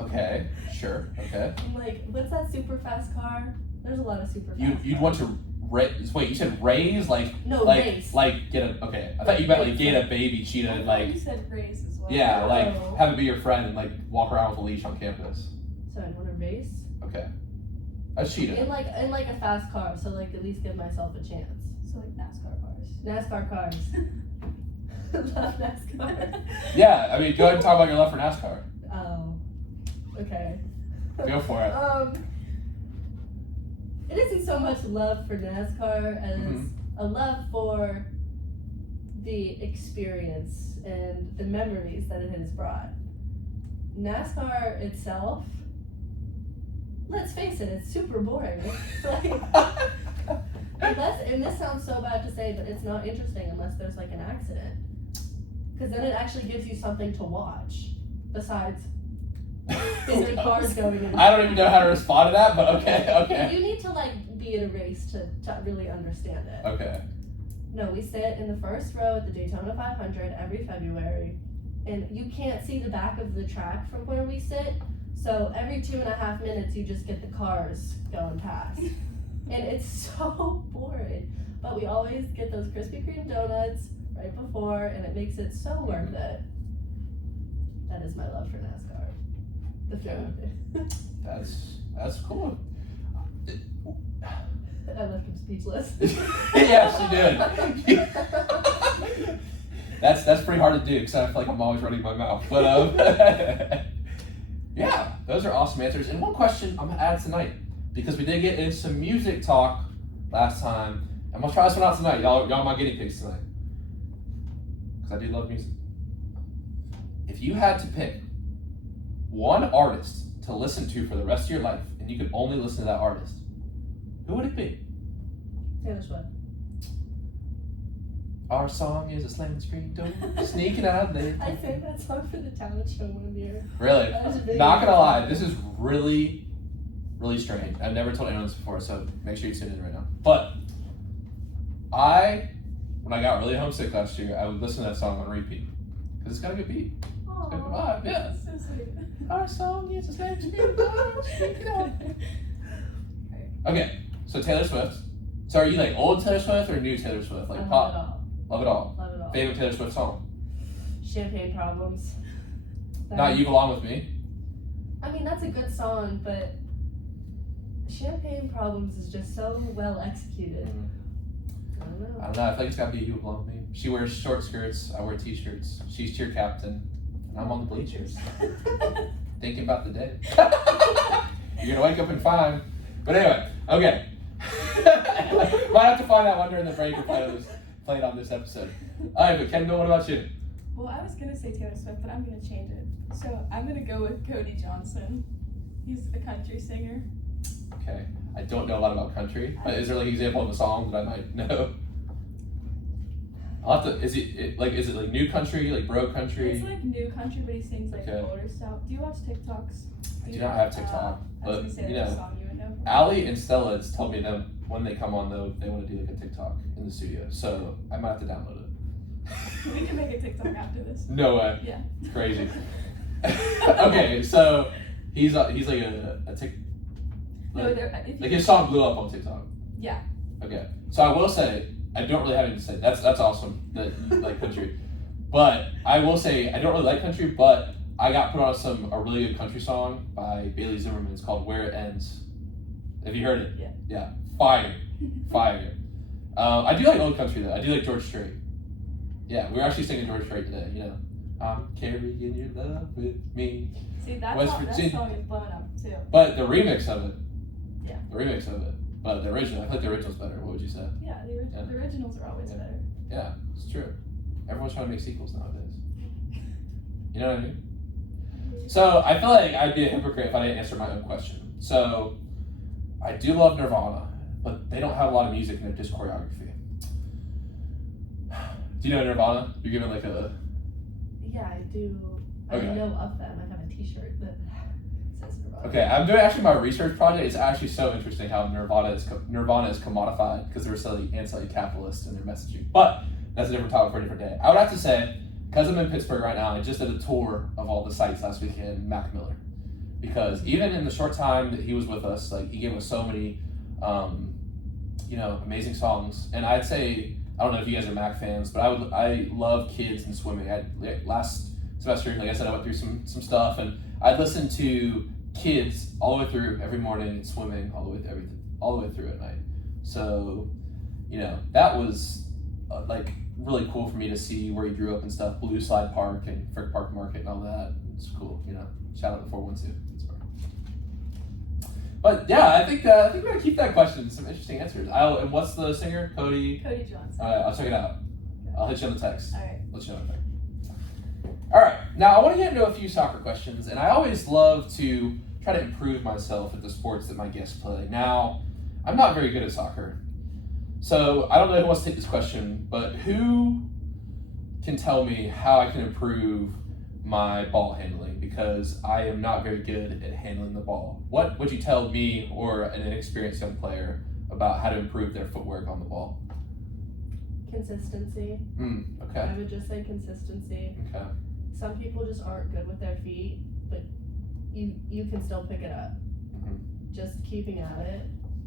Okay, sure, okay. Like, what's that super fast car? There's a lot of super fast You'd cars. want to raise, wait, you said raise? Like, No, like, race. like get a, okay. I thought you meant like get a baby cheetah and like, You said race as well. yeah, like No. have it be your friend and like walk around with a leash on campus. So I'd want to race. Okay. A cheetah. In like a fast car, so like at least give myself a chance. So like NASCAR cars. NASCAR cars. Love NASCAR. Yeah, I mean, go ahead and talk about your love for NASCAR. Oh. Okay. Go for it. It isn't so much love for NASCAR as a love for the experience and the memories that it has brought. NASCAR itself, let's face it, it's super boring. Like, and this sounds so bad to say, but it's not interesting unless there's like an accident. Because then it actually gives you something to watch besides the cars going in. I don't even know how to respond to that, but okay. You need to like be in a race to really understand it. Okay. No, we sit in the first row at the Daytona 500 every February, and you can't see the back of the track from where we sit. So every 2.5 minutes, you just get the cars going past, and it's so boring. But we always get those Krispy Kreme donuts right before, and it makes it so worth it. That is my love for NASCAR. The food. That's cool. I left him speechless. Yeah, she did. That's pretty hard to do because I feel like I'm always running my mouth. But yeah, those are awesome answers. And one question I'm gonna add tonight because we did get into some music talk last time. I'm gonna try this one out tonight. Y'all are my guinea pigs tonight because I do love music. If you had to pick one artist to listen to for the rest of your life, and you could only listen to that artist, who would it be? Taylor Swift. Our song is a slamming screen door, sneaking out there. I sang that song for the talent show one year. Really? That was a big Not gonna deal. lie, this is really, really strange. I've never told anyone this before, so make sure you tune in right now. But when I got really homesick last year, I would listen to that song on repeat because it's got a good beat. Aww, Good vibe, yeah. that's so sweet. Our song is a slamming screen door, sneaking out. Okay, so Taylor Swift. So are you like old Taylor Swift or new Taylor Swift? Like I pop? love Love it all. Love it all. Favorite Taylor Swift song? Champagne Problems. Not You Belong With Me? I mean, that's a good song, but Champagne Problems is just so well executed. I don't know. I don't know. I feel like it's gotta be You Belong With Me. She wears short skirts. I wear t-shirts. She's cheer captain. And I'm on the bleachers. Thinking about the day. You're gonna wake up and find. But anyway, okay. Might have to find that one during the break or play it on this episode. Alright, but Kendall, what about you? Well, I was gonna say Taylor Swift, but I'm gonna change it. So I'm gonna go with Cody Johnson. He's a country singer. Okay. I don't know a lot about country, but is there like an example of a song that I might know? I'll have to, is it like new country, like bro country? It's like new country, but he sings like Okay. older style. Do you watch TikToks? I do not have TikTok, I was but gonna say you there's a know, song you would know. Allie and Stella has told me them when they come on though, they want to do like a TikTok in the studio, so I might have to download it. We can make a TikTok after this. No way. Yeah. Crazy. Okay, so he's like a tick. No, Like, there. If you like his song blew up on TikTok. Yeah. Okay, so I will say I don't really have anything to say. That's awesome that you like country, but I will say I don't really like country, but I got put on a really good country song by Bailey Zimmerman. It's called "Where It Ends." Have you heard it? Yeah. Yeah, fire. I do like old country though. I do like George Strait. Yeah, we were actually singing George Strait today. You know, I'm carrying your love with me. See, that West song, that Virginia. song is blowing up too. But the remix of it. Yeah. The remix of it. But the original, I feel like the original's better. What would you say? Yeah, the originals are always Yeah. better. Yeah, it's true. Everyone's trying to make sequels nowadays. You know what I mean? So I feel like I'd be a hypocrite if I didn't answer my own question. So I do love Nirvana, but they don't have a lot of music in their disc choreography. Do you know Nirvana? You're giving like a... Yeah, I do. Okay. I know of them. I have a T-shirt that says Nirvana. Okay, I'm doing actually my research project. It's actually so interesting how Nirvana is commodified because they're so anti-capitalist in their messaging. But that's a different topic for a different day. I would have to say, because I'm in Pittsburgh right now, I just did a tour of all the sites last weekend. Mac Miller, because even in the short time that he was with us, like he gave us so many, amazing songs. And I'd say, I don't know if you guys are Mac fans, but I love Kids and Swimming. Last semester, like I said, I went through some stuff, and I'd listen to Kids all the way through every morning, and Swimming all the way through at night. So, that was really cool for me to see where he grew up and stuff. Blue Slide Park and Frick Park Market and all that. It's cool. Shout out to 412. But yeah, I think we're gonna keep that question. Some interesting answers. And what's the singer? Cody Johnson. All right, I'll check it out. I'll hit you on the text. All right. Let you know what I think. All right, now I want to get into a few soccer questions, and I always love to try to improve myself at the sports that my guests play. Now, I'm not very good at soccer, so I don't know who wants to take this question, but who can tell me how I can improve my ball handling, because I am not very good at handling the ball. What would you tell me or an inexperienced young player about how to improve their footwork on the ball? Consistency. Okay. I would just say consistency. Okay. Some people just aren't good with their feet, but you can still pick it up. Mm-hmm. Just keeping at it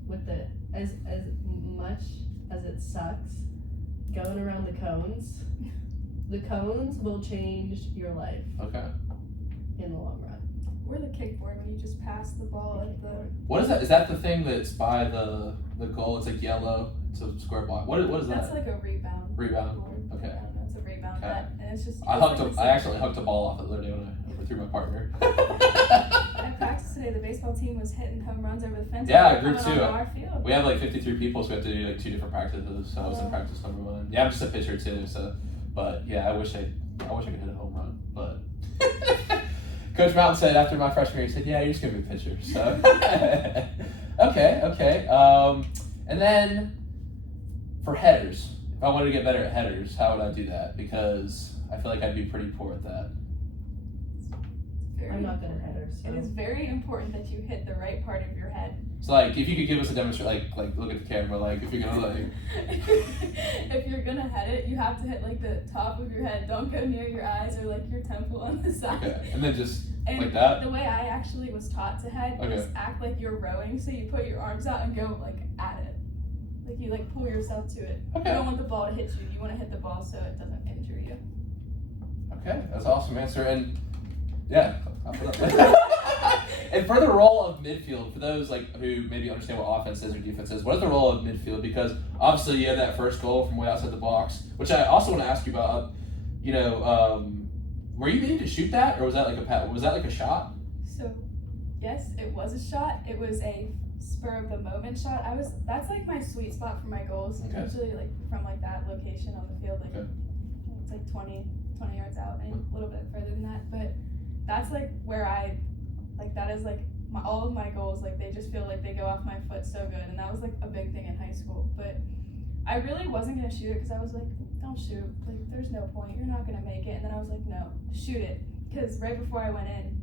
with the as much as it sucks, going around the cones. The cones will change your life. Okay. In the long run. Or the kickboard, when you just pass the ball at the... What is that? Is that the thing that's by the goal? It's like yellow. It's a square block. What is that? That's like a rebound. Rebound? Board. Okay. I don't know, it's a rebound. Okay. And it's just... I actually hooked a ball off it the other day when I overthrew my partner. I practiced today. The baseball team was hitting home runs over the fence. Yeah, group coming two. onto our field. We have like 53 people, so we have to do like 2 different practices. So I was in practice number 1. Yeah, I'm just a pitcher too. So, but yeah, I wish I could hit a home run, but Coach Mountain said after my freshman year, he said, "Yeah, you're just gonna be a pitcher." So, okay. And then for headers, if I wanted to get better at headers, how would I do that? Because I feel like I'd be pretty poor at that. I'm not good at headers. So. It is very important that you hit the right part of your head. So, like, if you could give us a demonstration, like look at the camera, like, if you're gonna, like... If you're gonna head it, you have to hit, like, the top of your head. Don't go near your eyes or, like, your temple on the side. Okay, and then just and like that? The way I actually was taught to head was act like you're rowing, so you put your arms out and go, like, at it. Like, you, like, pull yourself to it. Okay. You don't want the ball to hit you. You want to hit the ball so it doesn't injure you. Okay, that's an awesome answer. And, yeah, I'll put up with And for the role of midfield, for those like who maybe understand what offense is or defense is, what is the role of midfield? Because obviously you had that first goal from way outside the box, which I also want to ask you about. Were you meaning to shoot that, or was that like a shot? So, yes, it was a shot. It was a spur of the moment shot. That's like my sweet spot for my goals. Okay. Usually like from like that location on the field, like it's like 20 yards out and a little bit further than that. But that's like where that is like all of my goals, like they just feel like they go off my foot so good, and that was like a big thing in high school. But I really wasn't gonna shoot it because I was like, don't shoot, like there's no point, you're not gonna make it. And then I was like, no, shoot it, because right before I went in,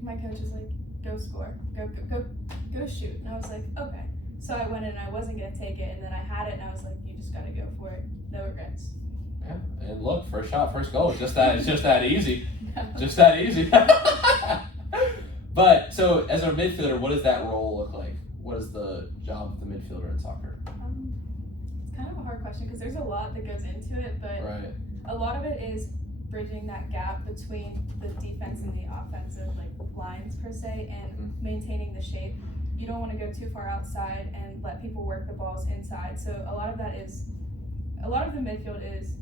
my coach was like, go score, go shoot, and I was like, okay. So I went in and I wasn't gonna take it, and then I had it and I was like, you just gotta go for it, no regrets. Yeah, and look, first shot, first goal, it's just that easy. No. Just that easy. But, so, as a midfielder, what does that role look like? What is the job of the midfielder in soccer? It's kind of a hard question because there's a lot that goes into it, but Right. a lot of it is bridging that gap between the defense and the offensive lines per se, and maintaining the shape. You don't want to go too far outside and let people work the balls inside. So a lot of the midfield is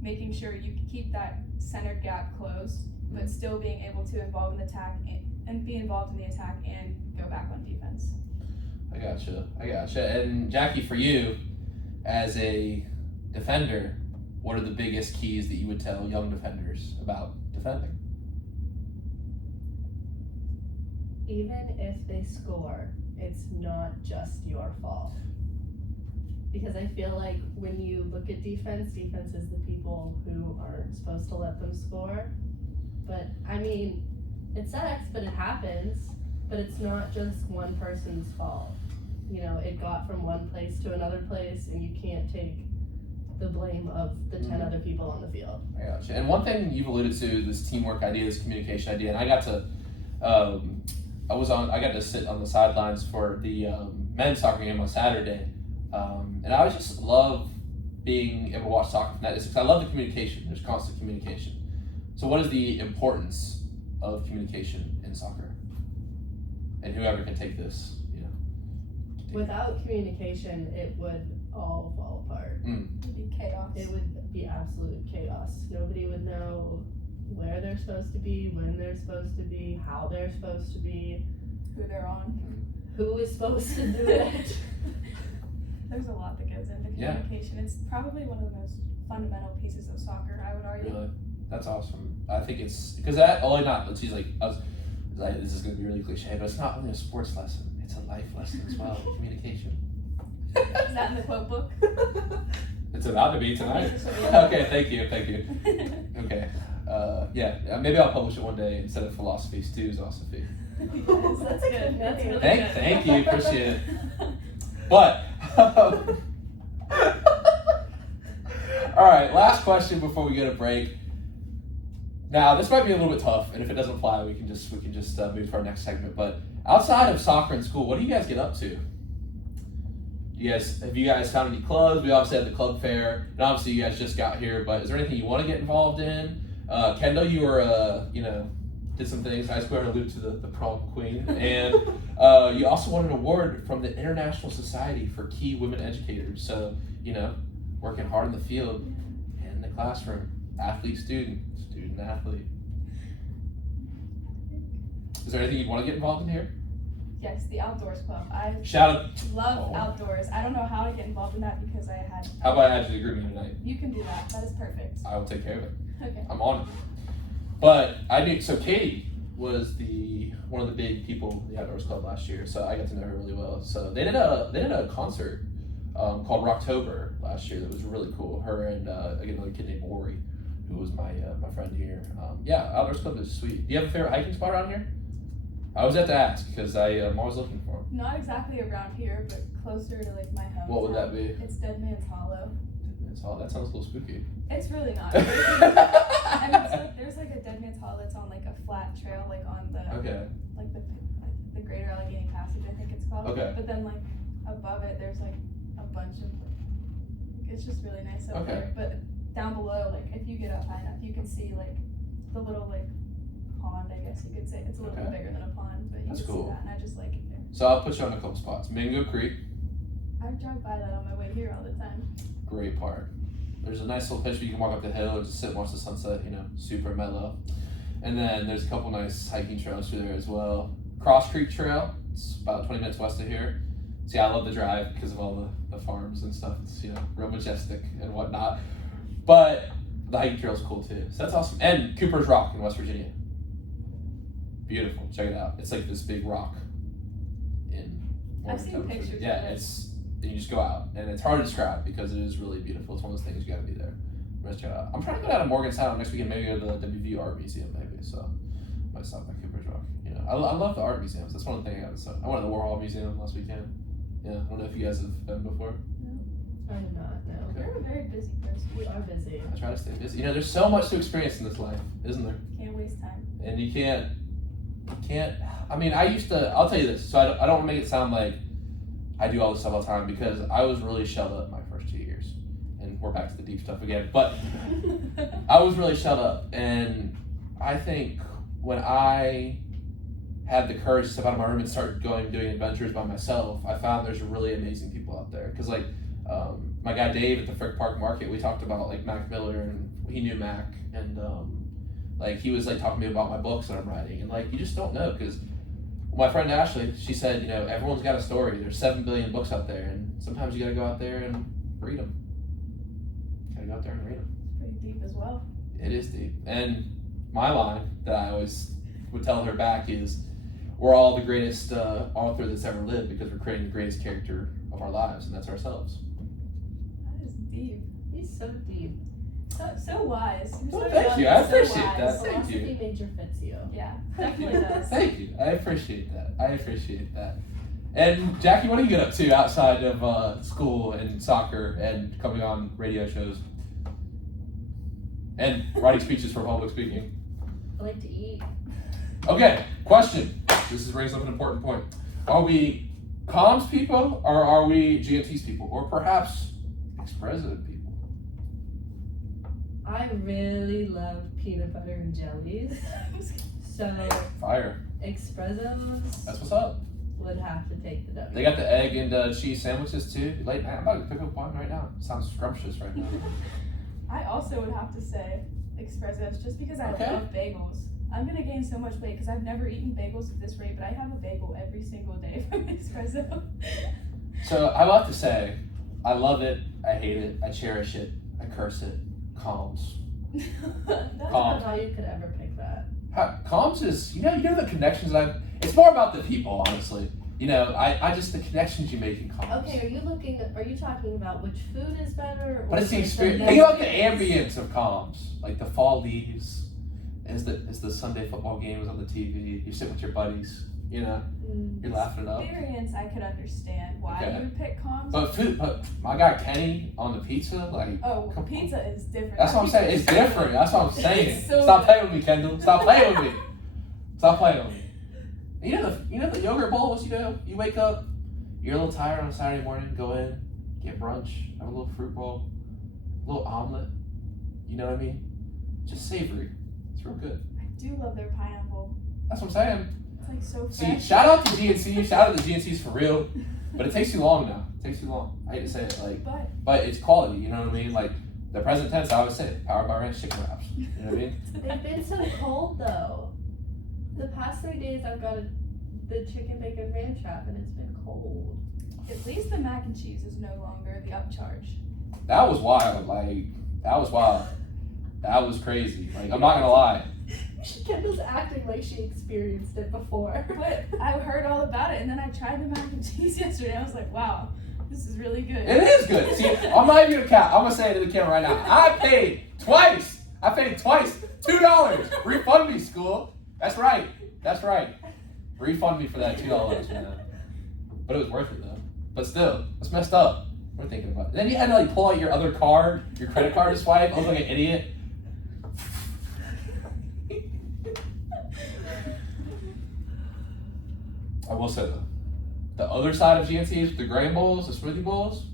making sure you keep that center gap closed, but still being able to involve in the attack and be involved in the attack and go back on defense. I gotcha. And Jackie, for you, as a defender, what are the biggest keys that you would tell young defenders about defending? Even if they score, it's not just your fault. because I feel like when you look at defense is the people who aren't supposed to let them score. But I mean, it sucks, but it happens. But it's not just one person's fault. You know, it got from one place to another place, and you can't take the blame of the 10 other people on the field. I gotcha. And one thing you've alluded to, this teamwork idea, this communication idea, and I got to, I got to sit on the sidelines for the men's soccer game on Saturday, and I just love being able to watch soccer from that distance. I love the communication. There's constant communication. So, what is the importance of communication in soccer? And whoever can take this, you know. Without communication, it would all fall apart. It'd be chaos. It would be absolute chaos. Nobody would know where they're supposed to be, when they're supposed to be, how they're supposed to be, who they're on, who is supposed to do it. There's a lot that goes into communication. It's probably one of the most fundamental pieces of soccer, I would argue. Really? That's awesome. I think it's because she's like, this is going to be really cliche, but it's not only a sports lesson, it's a life lesson as well. Communication. Is that in the quote book? It's about to be tonight. Okay, thank you. Okay. Maybe I'll publish it one day instead of philosophy, Stew-osophy. Yes, that's good. That's really good. Thank you, appreciate it. But, all right, last question before we get a break. Now, this might be a little bit tough, and if it doesn't fly, we can just move to our next segment. But outside of soccer and school, what do you guys get up to? Have you guys found any clubs? We obviously had the club fair, and obviously you guys just got here. But is there anything you want to get involved in? Kendall, you were did some things. I swear to allude to the prom queen, and you also won an award from the International Society for Key Women Educators. So working hard in the field, and in the classroom, athlete, student, athlete. Is there anything you'd want to get involved in here? Yes, the outdoors club. I love outdoors. I don't know how to get involved in that because I had. How about I add you to the group meeting tonight? You can do that. That is perfect. I will take care of it. Okay. I'm on it. But so Katie was one of the big people in the outdoors club last year, so I got to know her really well. So they did a concert called Rocktober last year that was really cool. Her and another kid named Ori, who was my friend here. Outdoors club is sweet. Do you have a favorite hiking spot around here? I always have to ask because I'm always looking for them. Not exactly around here, but closer to my home. What would that be? It's Dead Man's Hollow. Dead Man's Hollow. That sounds a little spooky. It's really not. I mean, there's a Dead Man's Hollow that's on a flat trail, on the the Greater Allegheny Passage, I think it's called. Okay. But then above it, there's a bunch of it's just really nice up there. But down below, if you get up high enough, you can see the little pond, I guess you could say. It's a little bit bigger than a pond, but you can see that, and I just like it there. So I'll put you on a couple spots. Mingo Creek. I drive by that on my way here all the time. Great park. There's a nice little place where you can walk up the hill and just sit and watch the sunset, super mellow. And then there's a couple nice hiking trails through there as well. Cross Creek Trail, it's about 20 minutes west of here. So I love the drive because of all the farms and stuff. It's, real majestic and whatnot. But the hiking trail is cool too. So that's awesome. And Cooper's Rock in West Virginia. Beautiful. Check it out. It's this big rock in I've seen pictures. Yeah, you just go out, and it's hard to describe because it is really beautiful. It's one of those things you got to be there. Let's check it out. I'm trying to go down to Morgantown next weekend, maybe go to the WVU Art Museum, maybe. So I might stop by Cooper's Rock. I love the art museums. That's one of the things I got to say. I went to the Warhol Museum last weekend. Yeah, I don't know if you guys have been before. I have not, no. Okay. You're a very busy person. We are busy. I try to stay busy. There's so much to experience in this life, isn't there? Can't waste time. And you can't. I mean, I'll tell you this. So I don't want to make it sound like I do all this stuff all the time because I was really shelled up my first 2 years. And we're back to the deep stuff again. But I was really shelled up. And I think when I had the courage to step out of my room and start doing adventures by myself, I found there's really amazing people out there. Because my guy Dave at the Frick Park Market, we talked about Mac Miller, and he knew Mac, and he was talking to me about my books that I'm writing, and you just don't know, because my friend Ashley, she said, everyone's got a story. There's 7 billion books out there, and sometimes you gotta go out there and read them. Gotta go out there and read them. It's pretty deep as well. It is deep. And my line that I always would tell her back is, we're all the greatest author that's ever lived because we're creating the greatest character of our lives, and that's ourselves. Deep. He's so deep. So wise. You're Well, so thank young, you. I so appreciate wise. that. Thank you. Philosophy major fits you. Yeah, definitely does. Thank you. I appreciate that. I appreciate that. And Jackie, what do you get up to outside of school and soccer and coming on radio shows and writing speeches for public speaking? I like to eat. Okay, question. This brings up an important point. Are we comms people or are we GNT's people? Or perhaps ex-president people? I really love peanut butter and jellies. So Fire. Expressos That's what's up. would have to take the W. They got the egg and cheese sandwiches too. Late night. I'm about to pick up one right now. Sounds scrumptious right now. I also would have to say espressos just because I Okay. love bagels. I'm gonna gain so much weight because I've never eaten bagels at this rate, but I have a bagel every single day from espresso. So I will have to say, I love it, I hate it, I cherish it, I curse it. Calms. I don't know Calm. how you could ever pick that. Calms is, you know the connections that it's more about the people, honestly. You know, I just the connections you make in calms. Okay, are you talking about which food is better? Or But it's the like experience. Think about the ambience of calms, like the fall leaves, as the Sunday football game is on the TV. You sit with your buddies, you know, you're laughing it up. Experience, I could understand why Okay. you would pick comms. But my guy Kenny on the pizza, like, Oh, come pizza is different. that's what I'm saying. It's different. That's what I'm saying. It's so Stop good. playing with me, Kendall. Stop playing with me. Stop playing with me. You know the yogurt bowls. You know, you wake up, you're a little tired on a Saturday morning. Go in, get brunch, have a little fruit bowl, a little omelet. You know what I mean? Just savory. It's real good. I do love their pineapple. That's what I'm saying. It's like so See, fresh. shout out to GNC. Shout out to GNC's for real. But it takes too long now. It takes too long. I hate to say it, like, but it's quality. You know what I mean? Like the present tense. I always say it. Powered by Ranch chicken wraps. You know what I mean? They've been so cold though. The past 3 days I've got the chicken bacon ranch wrap and it's been cold. At least the mac and cheese is no longer the upcharge. That was wild. Like that was wild. That was crazy. Like I'm not gonna lie. Kendall's acting like she experienced it before. But I heard all about it, and then I tried the mac and cheese yesterday. I was like, wow, this is really good. It is good. See, I'm not even gonna cap. I'm gonna say it to the camera right now. I paid twice. $2. Refund me, school. That's right. That's right. Refund me for that $2, man. But it was worth it though. But still, it's messed up. What are you thinking about? Then you had to like pull out your other card, your credit card to swipe. Look like an idiot. I will say though, the other side of GNT's, the grain bowls, the smoothie bowls,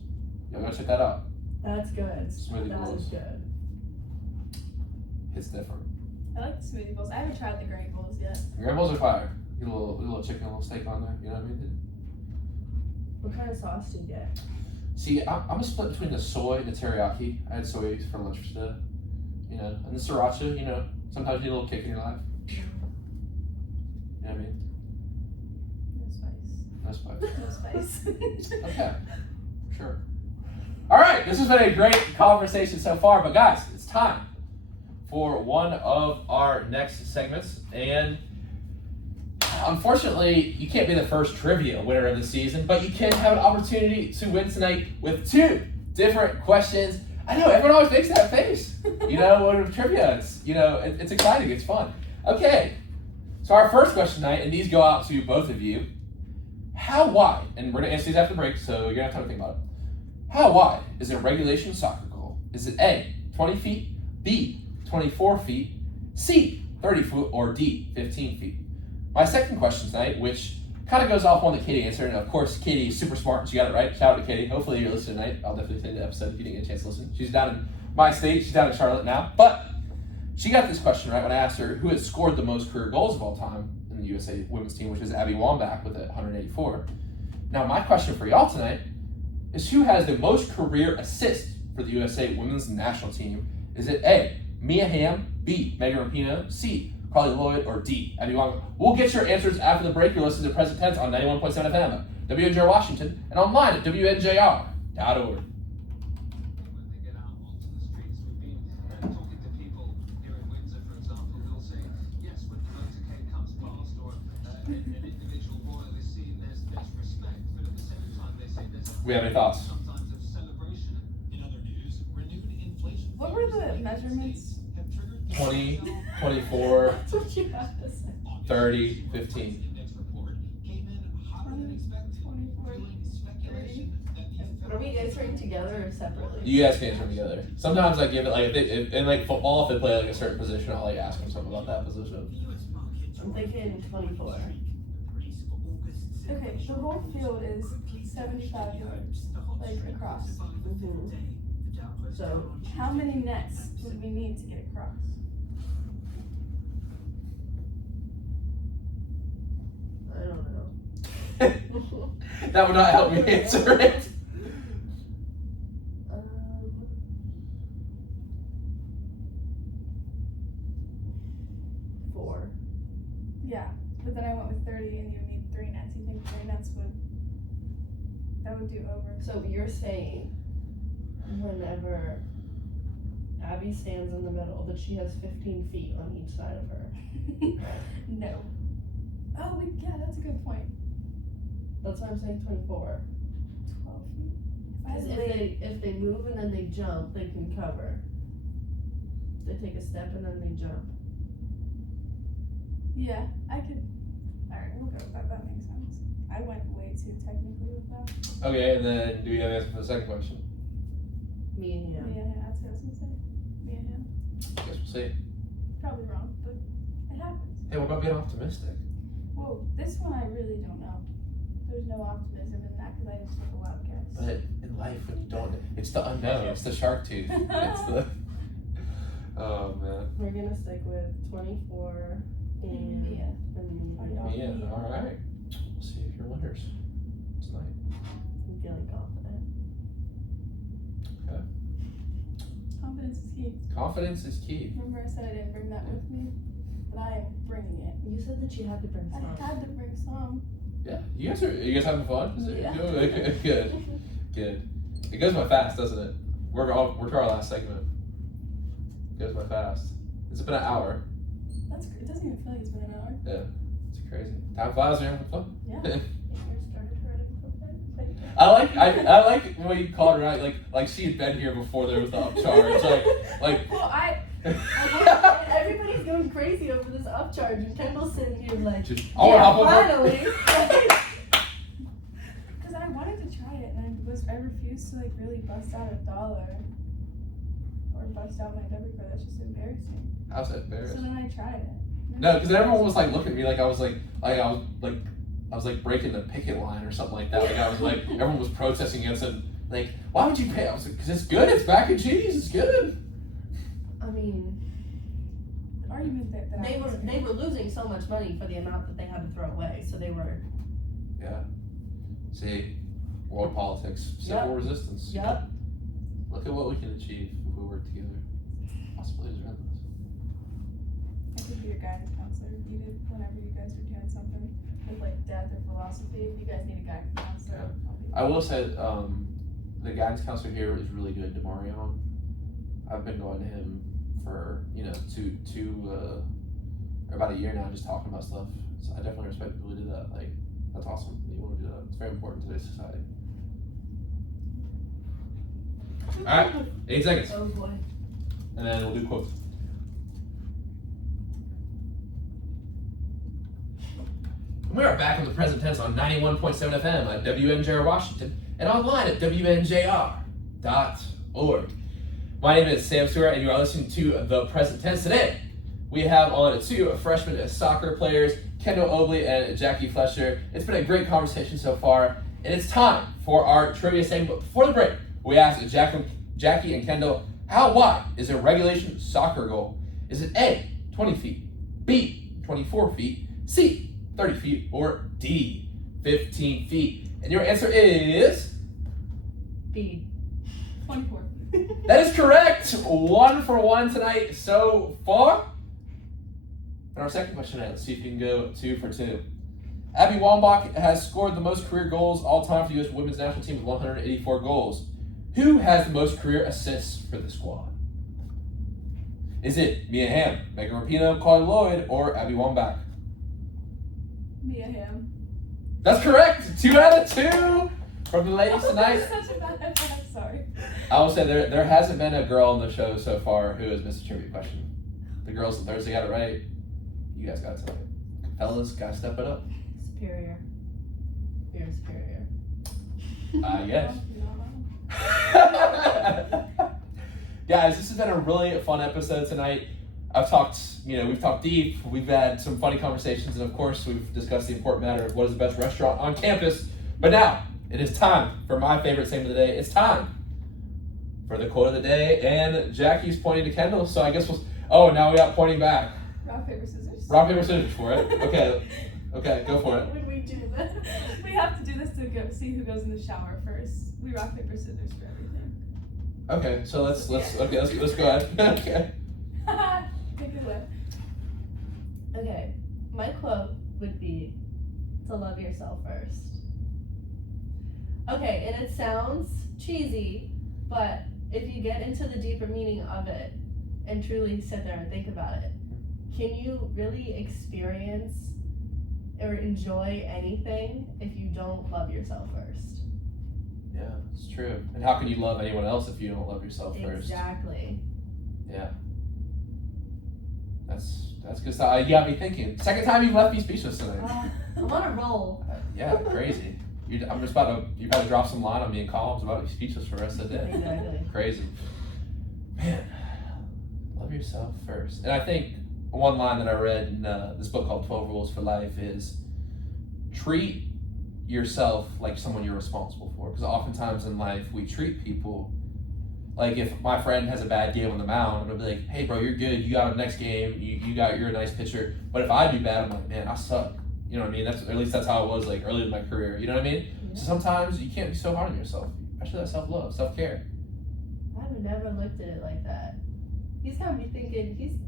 y'all gotta check that out. That's good. Smoothie That bowls. is good. It's different. I like the smoothie bowls. I haven't tried the grain bowls yet. The grain bowls are fire. Get a little chicken, a little steak on there. You know what I mean? What kind of sauce do you get? See, I'm a split between the soy and the teriyaki. I had soy for lunch today. You know, and the sriracha. You know, sometimes you need a little kick in your life. You know what I mean? No spice. No spice. No spice. Okay, sure. All right, this has been a great conversation so far, but guys, it's time for one of our next segments, and unfortunately, you can't be the first trivia winner of the season, but you can have an opportunity to win tonight with 2 different questions. I know, everyone always makes that face. You know, when trivia, it's exciting, it's fun. Okay, so our first question tonight, and these go out to both of you. How wide, and we're going to answer these after the break, so you're going to have time to think about it. How wide is a regulation soccer goal? Is it A, 20 feet, B, 24 feet, C, 30 foot, or D, 15 feet? My second question tonight, which kind of goes off one that Katie answered, and of course, Katie is super smart, she got it right. Shout out to Katie. Hopefully you're listening tonight. I'll definitely send you the episode if you didn't get a chance to listen. She's down in my state. She's down in Charlotte now. But she got this question right when I asked her who has scored the most career goals of all time in the USA women's team, which is Abby Wambach with 184. Now, my question for y'all tonight is who has the most career assists for the USA women's national team? Is it A, Mia Hamm, B, Megan Rapinoe, C, Carly Lloyd, or D, Abby Wambach? We'll get your answers after the break. You're listening to Present Tense on 91.7 FM, WNJR Washington, and online at WNJR.org. We have any thoughts? Sometimes of celebration. In other news, measurements? 20, 24, That's what you have to say. 30, 15. 24, 30. Are we answering together or separately? You guys can answer them together. Sometimes I give it like in like football, if they play like a certain position, I'll like ask them something about that position. I'm thinking 24. Okay, the whole field is 75 yards, like across. Mm-hmm. So How many nets would we need to get across? I don't know. That would not help me answer it. Um, 4. Yeah, but then I went with 30 and you would need 3 nets. You think 3 nets would do over? So you're saying whenever Abby stands in the middle that she has 15 feet on each side of her. No. Oh, yeah, that's a good point. That's why I'm saying 24. 12 feet. Because if they move and then they jump, they can cover. They take a step and then they jump. Yeah, I could. Alright, we'll go with that. That makes sense. I went way too technically with that. Okay, and then do we have an answer for the second question? Me and him. Yeah, that's what I was gonna say. Me and him. Guess we'll see. Probably wrong, but it happens. Hey, what about being optimistic? Whoa, this one I really don't know. There's no optimism in that because I just took a wild guess. But in life, when you don't, it's the unknown. It's the shark tooth. It's the. Oh man. We're gonna stick with 24 and Mia. Yeah. All right. We'll see if you're winners tonight. I'm feeling confident. Confidence is key. Confidence is key. Remember I said I didn't bring that with me? But I am bringing it. You said that you had to bring I some. had to bring some. Yeah. You guys having fun? Is it Yeah. good? Good. It goes by fast, doesn't it? We're to our last segment. It goes by fast. It's been an hour. That's great. It doesn't even feel like it's been an hour. Yeah. It's crazy. Time flies when you're having fun. Yeah. Your started hurting from that. I like when you called her out, like she had been here before there was the upcharge. like Well, Everybody's going crazy over this upcharge, and Kendall's sitting here like, finally. Because I wanted to try it, and I refused to like really bust out $1 or bust out my debit card. That's just embarrassing. I was So embarrassed. then I tried it. No, because everyone was like looking at me like I was breaking the picket line or something like that. Like I was like everyone was protesting against it. Like, why would you pay? I was like, because it's good. It's mac and cheese. It's good. I mean, The argument that they were losing so much money for the amount that they had to throw away, so they were. Yeah. See, world politics, civil resistance. Yep. Look at what we can achieve if we work together. Possibilities are endless. I could be your guidance counselor if you did whenever you guys are doing something with like death or philosophy. If you guys need a guidance counselor, I will say, the guidance counselor here is really good, Demarion. I've been going to him for about a year now, just talking about stuff. So I definitely respect people who do that. Like, that's awesome. You want to do that. It's very important in today's society. All right, 8 seconds, Oh boy. and then we'll do quotes. We are back in the present tense on 91.7 FM at WNJR Washington and online at WNJR.org. My name is Sam Stewart, and you are listening to the present tense. Today, we have on 2 freshman soccer players, Kendall Obley and Jackie Fleissner. It's been a great conversation so far, and it's time for our trivia segment. But before the break, we asked Jackie and Kendall, how wide is a regulation soccer goal? Is it A, 20 feet, B, 24 feet, C, 30 feet, or D, 15 feet? And your answer is... B. 24. That is correct. 1 for 1 tonight so far. And our second question tonight, let's see if you can go 2 for 2. Abby Wambach has scored the most career goals all time for the U.S. women's national team with 184 goals. Who has the most career assists for the squad? Is it Mia Hamm, Megan Rapinoe, Claudia Lloyd, or Abby Wambach? Mia Hamm. That's correct. 2 out of 2. from the ladies tonight. Such a bad idea. I'm sorry. I will say there hasn't been a girl on the show so far who has missed a trivia question. The girls on Thursday got it right. You guys got it tonight. Fellas, gotta step it up. Superior. You're superior. Yes. No. Guys, this has been a really fun episode tonight. We've talked deep, we've had some funny conversations, and of course we've discussed the important matter of what is the best restaurant on campus. But now, it is time for my favorite thing of the day. It's time for the quote of the day, and Jackie's pointing to Kendall, so I guess now we got pointing back. Rock, paper, scissors. Rock, paper, scissors for it. Okay, go for it. When we do that. We have to do this to see who goes in the shower first. We rock, paper, scissors for everything. Okay, so let's go ahead. Okay. Take it away. Okay, my quote would be to love yourself first. Okay, and it sounds cheesy, but if you get into the deeper meaning of it and truly sit there and think about it, can you really experience or enjoy anything if you don't love yourself first? Yeah, it's true. And how can you love anyone else if you don't love yourself first? Exactly. Yeah. That's good stuff. You got me thinking. Second time you've left me speechless tonight. I'm on a roll. Yeah, crazy. You're about to drop some line on me in columns about me speechless for the rest of the day. Exactly. Crazy. Man, love yourself first. And I think one line that I read in this book called 12 Rules for Life is treat yourself like someone you're responsible for. Because oftentimes in life we treat people like, if my friend has a bad game on the mound, I'm gonna be like, hey bro, you're good, you got a next game, you're a nice pitcher. But if I do bad, I'm like, man, I suck. You know what I mean? At least that's how it was like early in my career. You know what I mean? Yeah. So sometimes you can't be so hard on yourself. Actually, that's self-love, self-care. I've never looked at it like that. He's got me thinking he's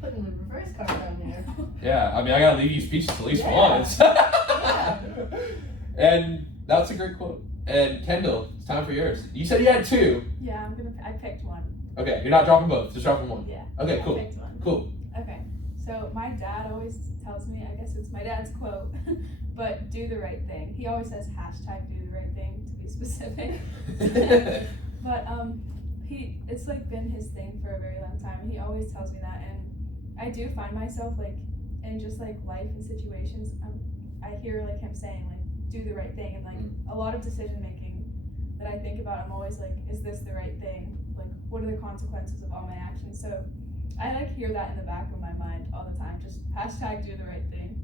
putting the reverse card down there. Yeah, I mean, I gotta leave you speechless at least Yeah. once. Yeah. And that's a great quote. And Kendall, it's time for yours. You said you had two. Yeah, I picked one. Okay, you're not dropping both, just dropping one. Yeah. Okay, I cool. picked one. Cool. Okay. So my dad always tells me, I guess it's my dad's quote, but do the right thing. He always says hashtag do the right thing, to be specific. But it's like been his thing for a very long time. He always tells me that, and I do find myself like in just like life and situations, I hear like him saying like do the right thing, and like a lot of decision making that I think about, I'm always like, is this the right thing? Like, what are the consequences of all my actions? So I like hear that in the back of my mind all the time. Just hashtag do the right thing.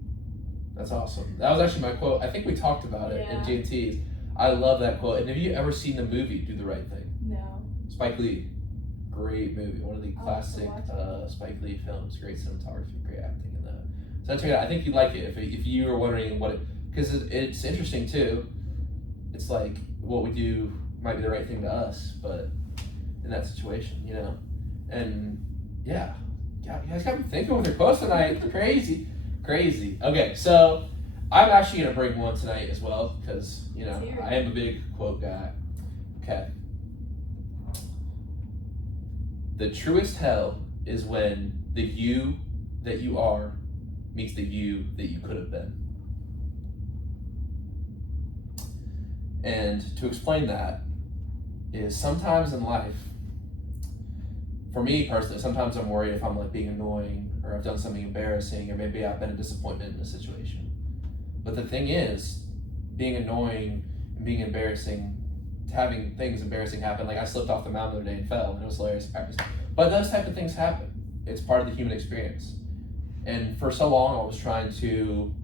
That's awesome. That was actually my quote. I think we talked about it in JT's. I love that quote. And have you ever seen the movie Do the Right Thing? No. Spike Lee. Great movie. One of the I'll have to classic watch Spike Lee films. Great cinematography, great acting in that. So check it out. I think you'd like it if you were wondering what it, because it's interesting too. It's like what we do might be the right thing to us, but in that situation, you know. And yeah, you guys got me thinking with your quotes tonight. Crazy. Okay, so I'm actually gonna bring one tonight as well because you know I am a big quote guy. Okay. The truest hell is when the you that you are meets the you that you could have been. And to explain that is sometimes in life, for me personally, sometimes I'm worried if I'm like being annoying or I've done something embarrassing or maybe I've been a disappointment in a situation. But the thing is, being annoying and being embarrassing, having things embarrassing happen, like I slipped off the mountain the other day and fell and it was hilarious in practice. But those type of things happen. It's part of the human experience. And for so long I was trying to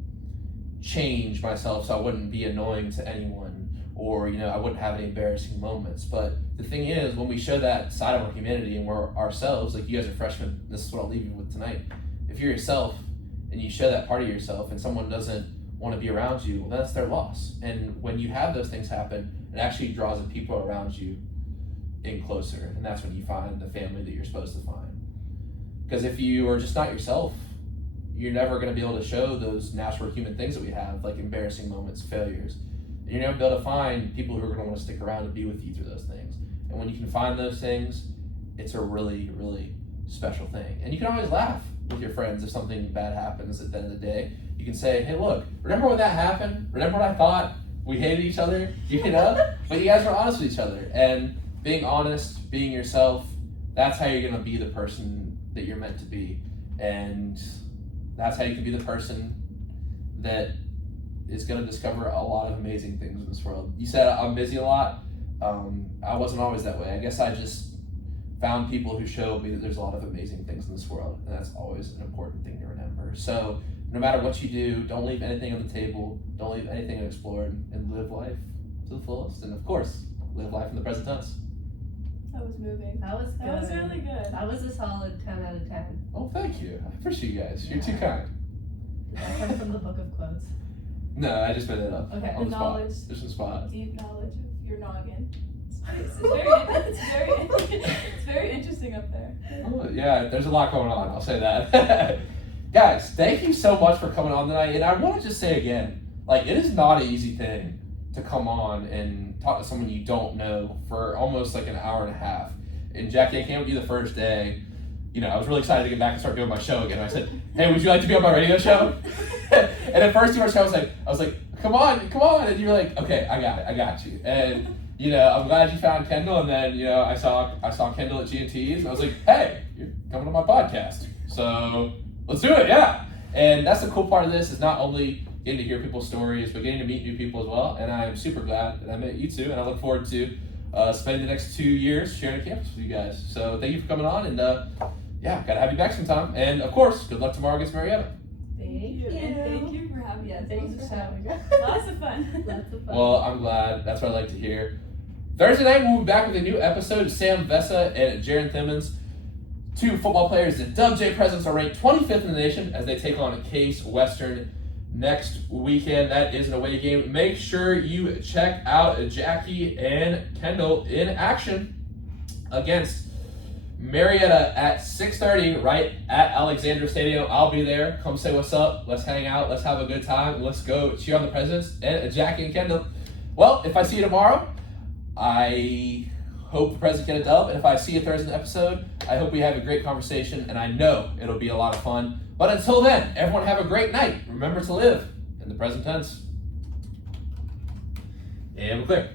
change myself so I wouldn't be annoying to anyone or I wouldn't have any embarrassing moments. But the thing is, when we show that side of our humanity and we're ourselves, like you guys are freshmen, this is what I'll leave you with tonight. If you're yourself and you show that part of yourself and someone doesn't want to be around you, well, that's their loss. And when you have those things happen, it actually draws the people around you in closer, and that's when you find the family that you're supposed to find. Because if you are just not yourself, you're never going to be able to show those natural human things that we have, like embarrassing moments, failures. And you're never going to be able to find people who are going to want to stick around and be with you through those things. And when you can find those things, it's a really, really special thing. And you can always laugh with your friends if something bad happens at the end of the day. You can say, hey, look, remember when that happened? Remember what I thought we hated each other, but you guys were honest with each other. And being honest, being yourself, that's how you're gonna be the person that you're meant to be. And that's how you can be the person that is gonna discover a lot of amazing things in this world. You said I'm busy a lot. I wasn't always that way. I guess I just found people who showed me that there's a lot of amazing things in this world, and that's always an important thing to remember. So no matter what you do, don't leave anything on the table, don't leave anything unexplored, and live life to the fullest. And of course, live life in the present tense. That was moving. That was good. That was really good. That was a solid 10 out of 10. Oh, thank you. I appreciate you guys. You're too Yeah. kind. Did that come from the book of quotes? No, I just made it up. Okay. On the spot. Knowledge. Just on the spot. Deep knowledge of your noggin. It's very interesting up there. Oh, yeah, there's a lot going on. I'll say that. Guys, thank you so much for coming on tonight. And I want to just say again, like, it is not an easy thing to come on and talk to someone you don't know for almost like an hour and a half. And Jackie, I came with you the first day. You know, I was really excited to get back and start doing my show again. I said, "Hey, would you like to be on my radio show?" And at first, you were I was like, "Come on!" And you were like, "Okay, I got you." And you know, I'm glad you found Kendall. And then you know, I saw Kendall at G&T's, and I was like, "Hey, you're coming on my podcast, so let's do it." Yeah. And that's the cool part of this is not only getting to hear people's stories, but getting to meet new people as well. And I am super glad that I met you two, and I look forward to spending the next 2 years sharing a campus with you guys. So thank you for coming on, and yeah, gotta have you back sometime. And of course, good luck tomorrow against Marietta. Thank you. And thank you for having us. Thanks for having us. Lots of fun. Lots of fun. Well, I'm glad. That's what I like to hear. Thursday night, we'll be back with a new episode. Sam Vessa and Jaron Thimmons, two football players. The Dubjay Presidents are ranked 25th in the nation as they take on Case Western next weekend. That is an away game. Make sure you check out Jackie and Kendall in action against Marietta at 6:30 right at Alexander Stadium. I'll be there. Come say what's up. Let's hang out. Let's have a good time. Let's go cheer on the Presidents and Jackie and Kendall. Well, if I see you tomorrow, I hope the Presidents get a dub. And if I see you Thursday episode, I hope we have a great conversation. And I know it'll be a lot of fun. But until then, everyone have a great night. Remember to live in the present tense. And we're clear.